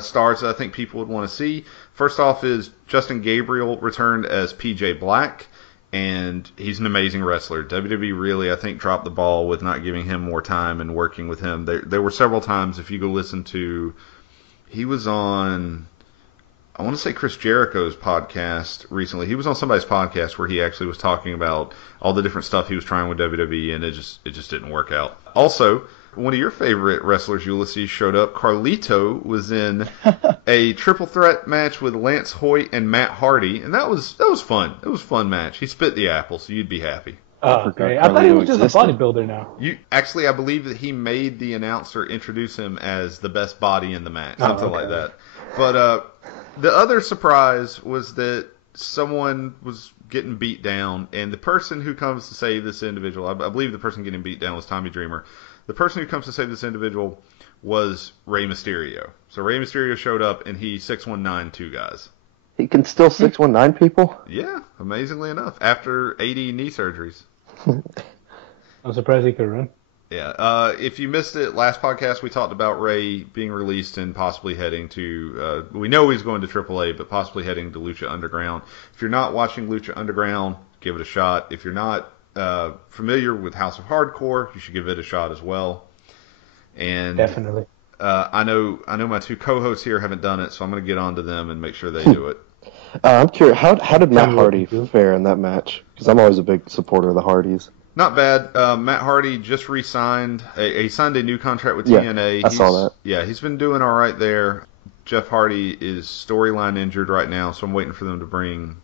stars that I think people would want to see. First off is Justin Gabriel returned as PJ Black. And he's an amazing wrestler. WWE really, I think, dropped the ball with not giving him more time and working with him. There were several times, if you go listen to, he was on, I want to say Chris Jericho's podcast recently. He was on somebody's podcast where he actually was talking about all the different stuff he was trying with WWE, and it just didn't work out. Also, one of your favorite wrestlers, Ulysses, showed up. Carlito was in a triple threat match with Lance Hoyt and Matt Hardy, and that was fun. It was a fun match. He spit the apple, so you'd be happy. Oh, okay. I thought he was just a bodybuilder now. I believe that he made the announcer introduce him as the best body in the match, something like that. But the other surprise was that someone was getting beat down, and the person who comes to save this individual, I believe the person getting beat down was Tommy Dreamer. The person who comes to save this individual was Rey Mysterio. So Rey Mysterio showed up, and he 619 two guys. He can still 619 people? Yeah, amazingly enough, after 80 knee surgeries. I'm surprised he could run. Yeah, if you missed it, last podcast we talked about Rey being released and possibly heading to, we know he's going to AAA, but possibly heading to Lucha Underground. If you're not watching Lucha Underground, give it a shot. If you're not familiar with House of Hardcore, you should give it a shot as well. And definitely. I know my two co-hosts here haven't done it, so I'm going to get on to them and make sure they do it. I'm curious, how did Matt Hardy fare in that match? Because I'm always a big supporter of the Hardys. Not bad. Matt Hardy just re-signed. He signed a new contract with TNA. I saw that. Yeah, he's been doing all right there. Jeff Hardy is storyline injured right now, so I'm waiting for them to bring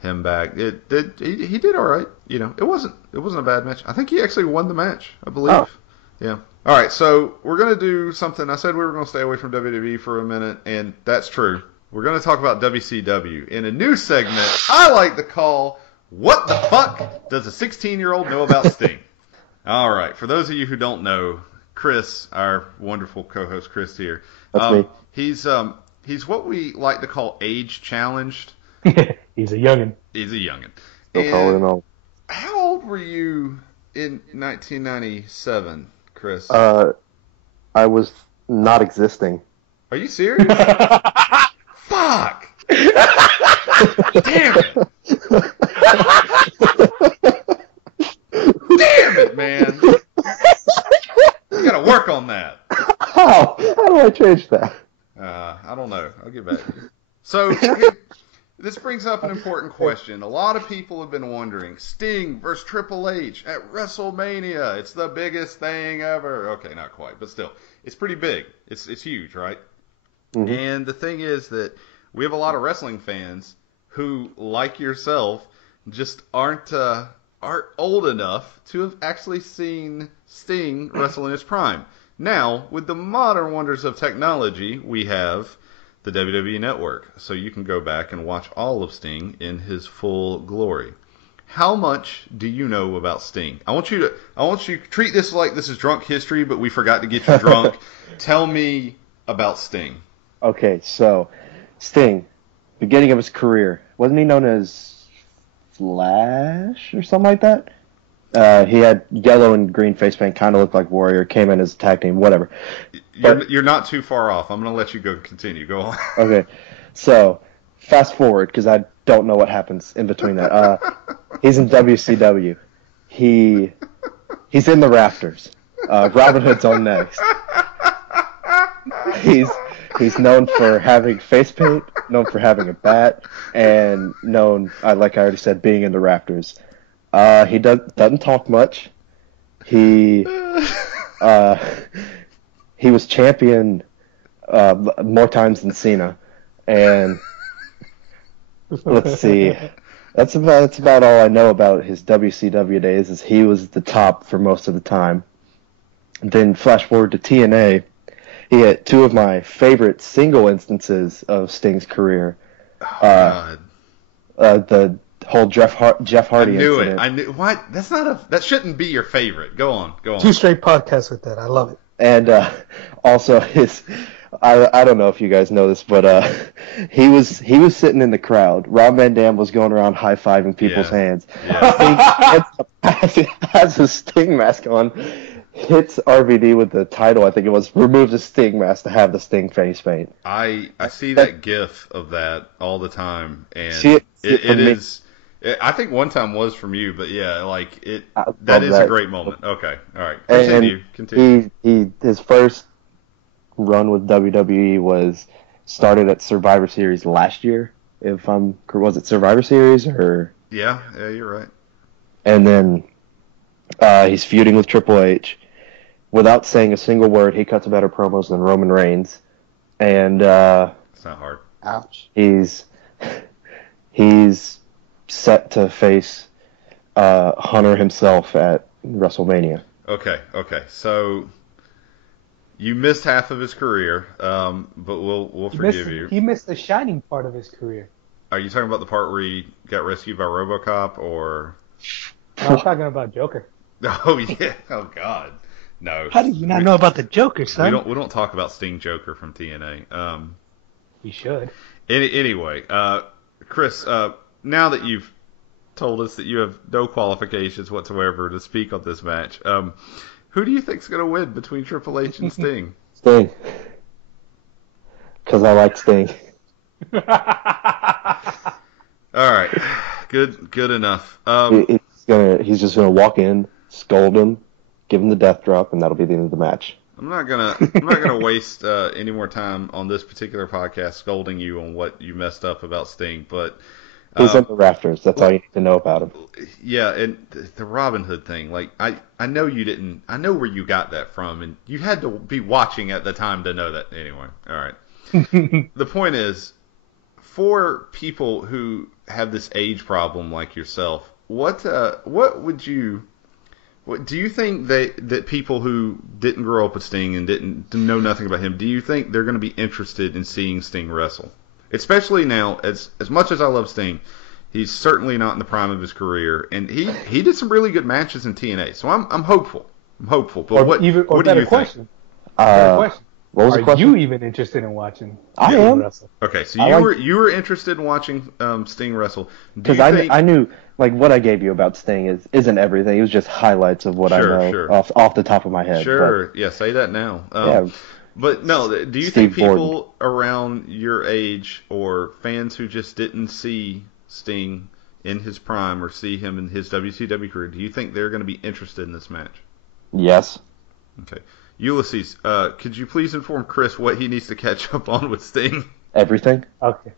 him back. He did all right. You know, it wasn't a bad match. I think he actually won the match, I believe. Oh. Yeah. All right, so we're gonna do something. I said we were gonna stay away from WWE for a minute, and that's true. We're gonna talk about WCW in a new segment I like to call "What the Fuck Does a 16-Year-Old Know About Sting?" All right, for those of you who don't know, Chris, our wonderful co-host Chris here, That's me. He's what we like to call age challenged. He's a youngin. He's a youngin. Still taller than all. How old were you in 1997, Chris? I was not existing. Are you serious? Fuck! Damn it! Damn it, man! You gotta work on that. How? How do I change that? I don't know. I'll get back to you. So, this brings up an important question. A lot of people have been wondering, Sting versus Triple H at WrestleMania. It's the biggest thing ever. Okay, not quite, but still. It's pretty big. It's huge, right? Mm-hmm. And the thing is that we have a lot of wrestling fans who, like yourself, just aren't old enough to have actually seen Sting wrestle in his prime. Now, with the modern wonders of technology, we have the WWE Network, so you can go back and watch all of Sting in his full glory. How much do you know about Sting? I want you to treat this like this is drunk history, but we forgot to get you drunk. Tell me about Sting. Okay, so Sting, beginning of his career, wasn't he known as Flash or something like that? He had yellow and green face paint, kind of looked like Warrior, came in as a tag team, whatever. You're not too far off. I'm going to let you continue. Go on. Okay, so fast forward, because I don't know what happens in between that. He's in WCW. He's in the rafters. Robin Hood's on next. He's known for having face paint, known for having a bat, and known, like I already said, being in the rafters. He doesn't talk much. He was champion more times than Cena, and let's see, that's about all I know about his WCW days. Is he was the top for most of the time. Then flash forward to TNA. He had two of my favorite single instances of Sting's career. God. The whole Jeff Hardy incident. I knew what? That shouldn't be your favorite. Go on. 2 straight podcasts with that. I love it. And also I don't know if you guys know this, but he was sitting in the crowd. Rob Van Dam was going around high-fiving people's hands. Yeah. Sting has a Sting mask on, hits RVD with the title, I think it was, removes the Sting mask to have the Sting face paint. I see that GIF of that all the time, and it is. I think one time was from you, but yeah, like that is a great moment. Okay, all right, continue. His first run with WWE was started at Survivor Series last year. Was it Survivor Series or? Yeah, you're right. And then he's feuding with Triple H. Without saying a single word, he cuts better promos than Roman Reigns, and it's not hard. Ouch. He's set to face Hunter himself at WrestleMania. Okay. So you missed half of his career, but we'll forgive you. He missed the shining part of his career. Are you talking about the part where he got rescued by RoboCop, or? No, I'm talking about Joker. Oh yeah. Oh God. No. How do you not know about the Joker, son? We don't talk about Sting Joker from TNA. We should. Anyway, Chris, now that you've told us that you have no qualifications whatsoever to speak on this match, who do you think's going to win between Triple H and Sting? Sting. Because I like Sting. All right. Good enough. He's just gonna walk in, scold him, give him the death drop, and that'll be the end of the match. I'm not gonna waste any more time on this particular podcast scolding you on what you messed up about Sting, but he's on the rafters. That's all you need to know about him. Yeah, and the Robin Hood thing, like I know you didn't. I know where you got that from, and you had to be watching at the time to know that. Anyway, all right. The point is, for people who have this age problem like yourself, what do you think that people who didn't grow up with Sting and didn't know nothing about him, do you think they're going to be interested in seeing Sting wrestle? Especially now, as much as I love Sting, he's certainly not in the prime of his career, and he did some really good matches in TNA. So I'm hopeful. But what do you question. think? Better question. What was the question? Are you even interested in watching I am. wrestle? Okay, so you were interested in watching Sting wrestle because I knew like what I gave you about Sting isn't everything. It was just highlights of what I know off the top of my head. Sure, yeah, say that now. Yeah. But no, do you think people around your age or fans who just didn't see Sting in his prime or see him in his WCW career, do you think they're going to be interested in this match? Yes. Okay. Ulysses, could you please inform Chris what he needs to catch up on with Sting? Everything. Okay.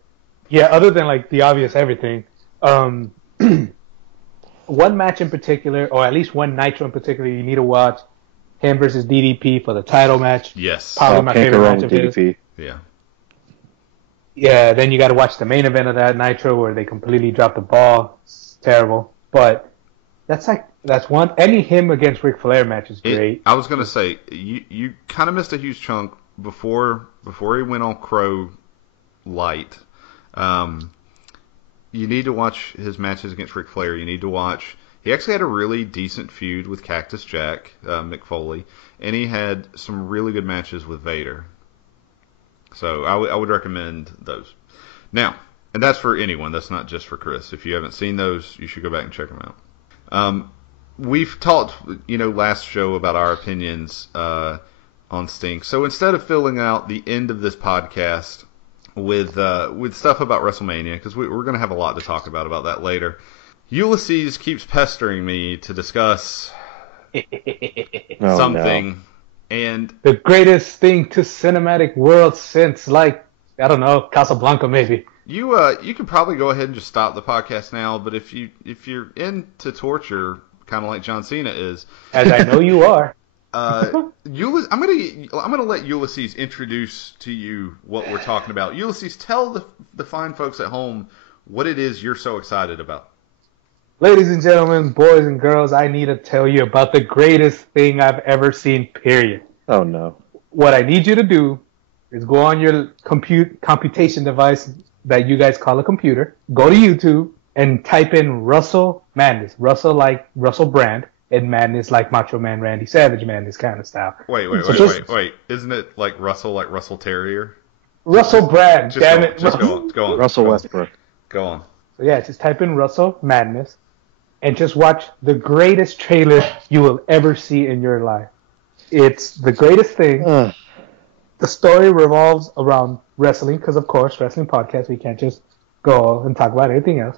Yeah, other than like the obvious everything, one match in particular, or at least one Nitro in particular, you need to watch. Him versus DDP for the title match. Yes. Probably my favorite match of his. DDP. Yeah. Yeah, then you got to watch the main event of that Nitro where they completely dropped the ball. It's terrible. But that's one. Any him against Ric Flair match is great. I was going to say, you kind of missed a huge chunk before he went on Crow Light. You need to watch his matches against Ric Flair. You need to watch... He actually had a really decent feud with Cactus Jack, Mick Foley, and he had some really good matches with Vader. So I would recommend those. Now, and that's for anyone. That's not just for Chris. If you haven't seen those, you should go back and check them out. We've talked, last show about our opinions on Sting. So instead of filling out the end of this podcast with stuff about WrestleMania, because we're going to have a lot to talk about that later, Ulysses keeps pestering me to discuss something. No. And the greatest thing to cinematic world since, I don't know, Casablanca maybe. You can probably go ahead and just stop the podcast now, but if you're into torture, kind of like John Cena is, as I know you are, I'm gonna let Ulysses introduce to you what we're talking about. Ulysses, tell the fine folks at home what it is you're so excited about. Ladies and gentlemen, boys and girls, I need to tell you about the greatest thing I've ever seen, period. Oh, no. What I need you to do is go on your computation device that you guys call a computer, go to YouTube, and type in Russell Madness. Russell like Russell Brand, and Madness like Macho Man Randy Savage Madness kind of style. Wait. Isn't it like Russell Terrier? Russell Brand, damn it. Go on. Russell Westbrook. Go on. So yeah, just type in Russell Madness. And just watch the greatest trailer you will ever see in your life. It's the greatest thing. The story revolves around wrestling, because of course, wrestling podcast, we can't just go and talk about anything else.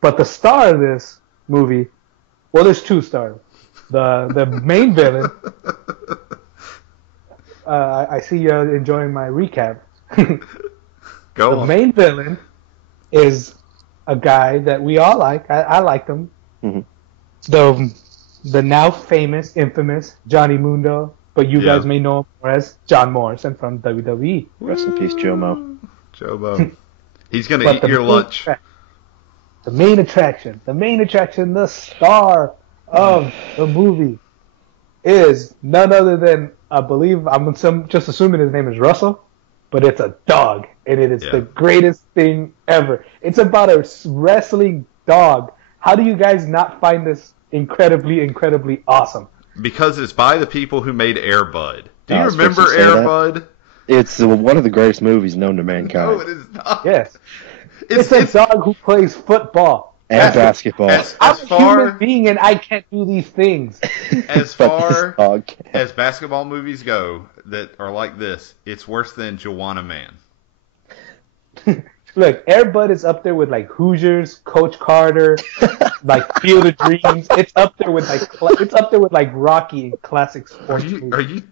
But the star of this movie, well, there's two stars. The main villain, I see you're enjoying my recap. Go on. The main villain is a guy that we all like. I like him. Mm-hmm. The now famous, infamous Johnny Mundo, but you guys may know him more as John Morrison from WWE. Rest in peace, Jomo. Jomo. He's going to eat your lunch. The main attraction, the star of the movie is none other than, I believe, I'm just assuming his name is Russell, but it's a dog, and it is the greatest thing ever. It's about a wrestling dog. How do you guys not find this incredibly, incredibly awesome? Because it's by the people who made Air Bud. Do you remember Air Bud? It's one of the greatest movies known to mankind. No, it is not. Yes. It's a dog who plays football. And basketball. I'm a human being and I can't do these things. As far as basketball movies go that are like this, it's worse than Joanna Man. Look, Air Bud is up there with like Hoosiers, Coach Carter, like Field of Dreams. It's up there with like Rocky and classic sports movies.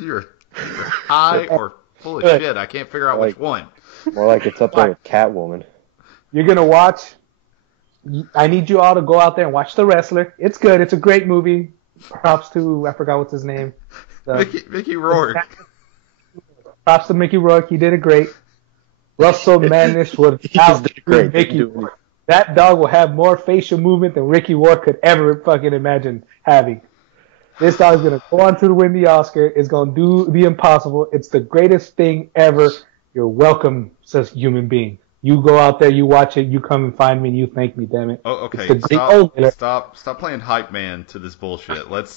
You're high or full of shit. I can't figure out which one. More like it's up there with Catwoman. You're going to watch. I need you all to go out there and watch The Wrestler. It's good. It's a great movie. Props to, I forgot what's his name. Mickey Rourke. Props to Mickey Rourke. He did it great. Russell Madness would outdo Mickey Rourke. That dog will have more facial movement than Ricky Ward could ever fucking imagine having. This dog's going to go on to win the Oscar. It's going to do the impossible. It's the greatest thing ever. You're welcome, says human being. You go out there, you watch it, you come and find me, and you thank me, damn it. Oh, okay. Stop playing hype man to this bullshit. Let's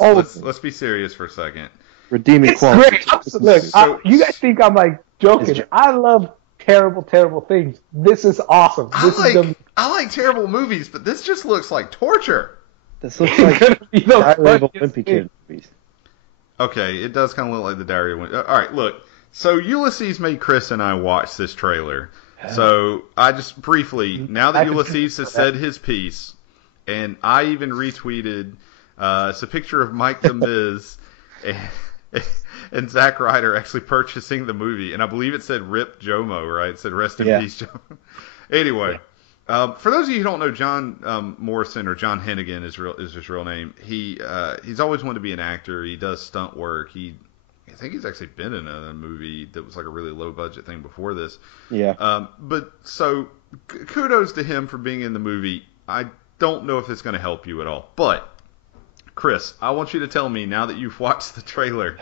be serious for a second. Redeeming quality. Look, you guys think I'm like joking. I love terrible, terrible things. This is awesome. I like terrible movies, but this just looks like torture. This looks like Diary of a Wimpy Kid movies. Okay, it does kind of look like the Diary of a Wimpy. All right, look. So Ulysses made Chris and I watch this trailer. So I just briefly, now that Ulysses has said his piece, and I even retweeted, it's a picture of Mike the Miz and Zack Ryder actually purchasing the movie, and I believe it said "Rip Jomo," right? It said "Rest in Peace, Jomo." Anyway, for those of you who don't know, John Morrison, or John Hennigan is his real name. He's always wanted to be an actor. He does stunt work. I think he's actually been in a movie that was like a really low budget thing before this. Yeah. But so kudos to him for being in the movie. I don't know if it's going to help you at all. But Chris, I want you to tell me, now that you've watched the trailer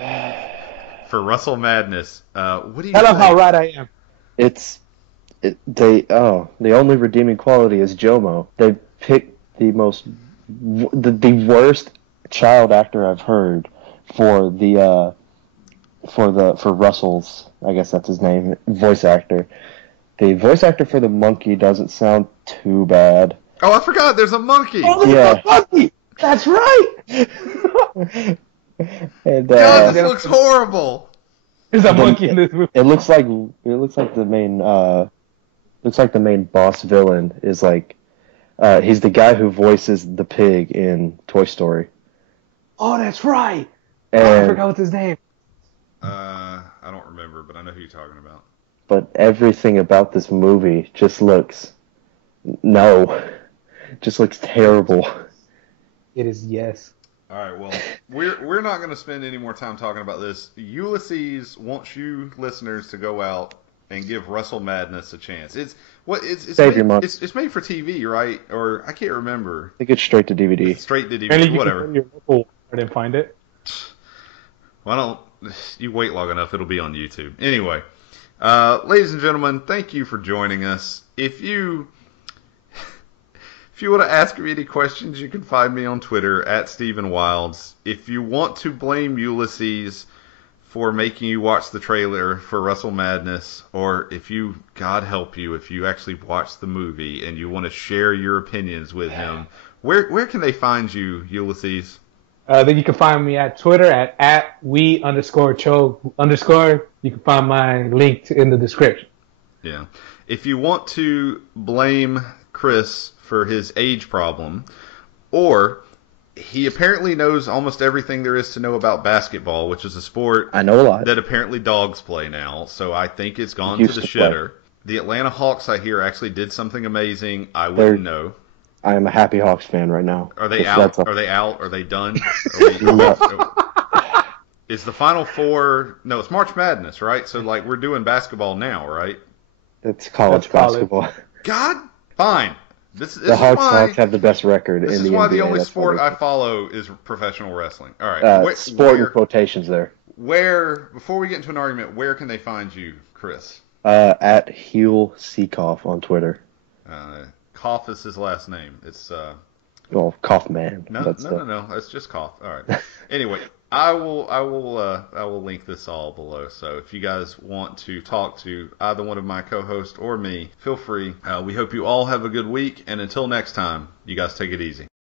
for Russell Madness, what do you think? Tell them how right I am. The only redeeming quality is Jomo. They picked the worst child actor I've heard for Russell's, I guess that's his name, voice actor. The voice actor for the monkey doesn't sound too bad. Oh, I forgot, there's a monkey! Oh, there's a monkey! That's right! And, God, this looks horrible! There's a monkey in this movie. It looks like the main boss villain is like, he's the guy who voices the pig in Toy Story. Oh, that's right! And, I forgot what's his name. I don't remember, but I know who you're talking about. But everything about this movie just looks terrible. It is, yes. All right, well, we're not going to spend any more time talking about this. Ulysses wants you listeners to go out and give Russell Madness a chance. Save your money. It's made for TV, right? Or I can't remember. I think it's straight to DVD. Straight to DVD, whatever. You can go to your local and find it. Well, you wait long enough, it'll be on YouTube. Anyway, ladies and gentlemen, thank you for joining us. If you want to ask me any questions, you can find me on Twitter at Stephen Wilds. If you want to blame Ulysses for making you watch the trailer for Russell Madness, or God help you, if you actually watch the movie and you want to share your opinions with him, where can they find you, Ulysses? Then you can find me at Twitter at we_cho_. You can find my link in the description. Yeah. If you want to blame Chris for his age problem, or he apparently knows almost everything there is to know about basketball, which is a sport I know a lot that apparently dogs play now, so I think it's gone to the shitter. The Atlanta Hawks, I hear, actually did something amazing. I wouldn't know. I am a happy Hawks fan right now. Are they out? Are they out? Are they done? Is the Final Four... No, it's March Madness, right? So, we're doing basketball now, right? It's college basketball. God, fine. The Hawks have the best record in the NBA. This is why the only sport I follow is professional wrestling. All right. Sport in quotations there. Before we get into an argument, where can they find you, Chris? At Huel Seekoff on Twitter. Koff is his last name. It's Kaufman. No. That's just Koff. All right. Anyway, I will link this all below. So if you guys want to talk to either one of my co-hosts or me, feel free. We hope you all have a good week, and until next time, you guys take it easy.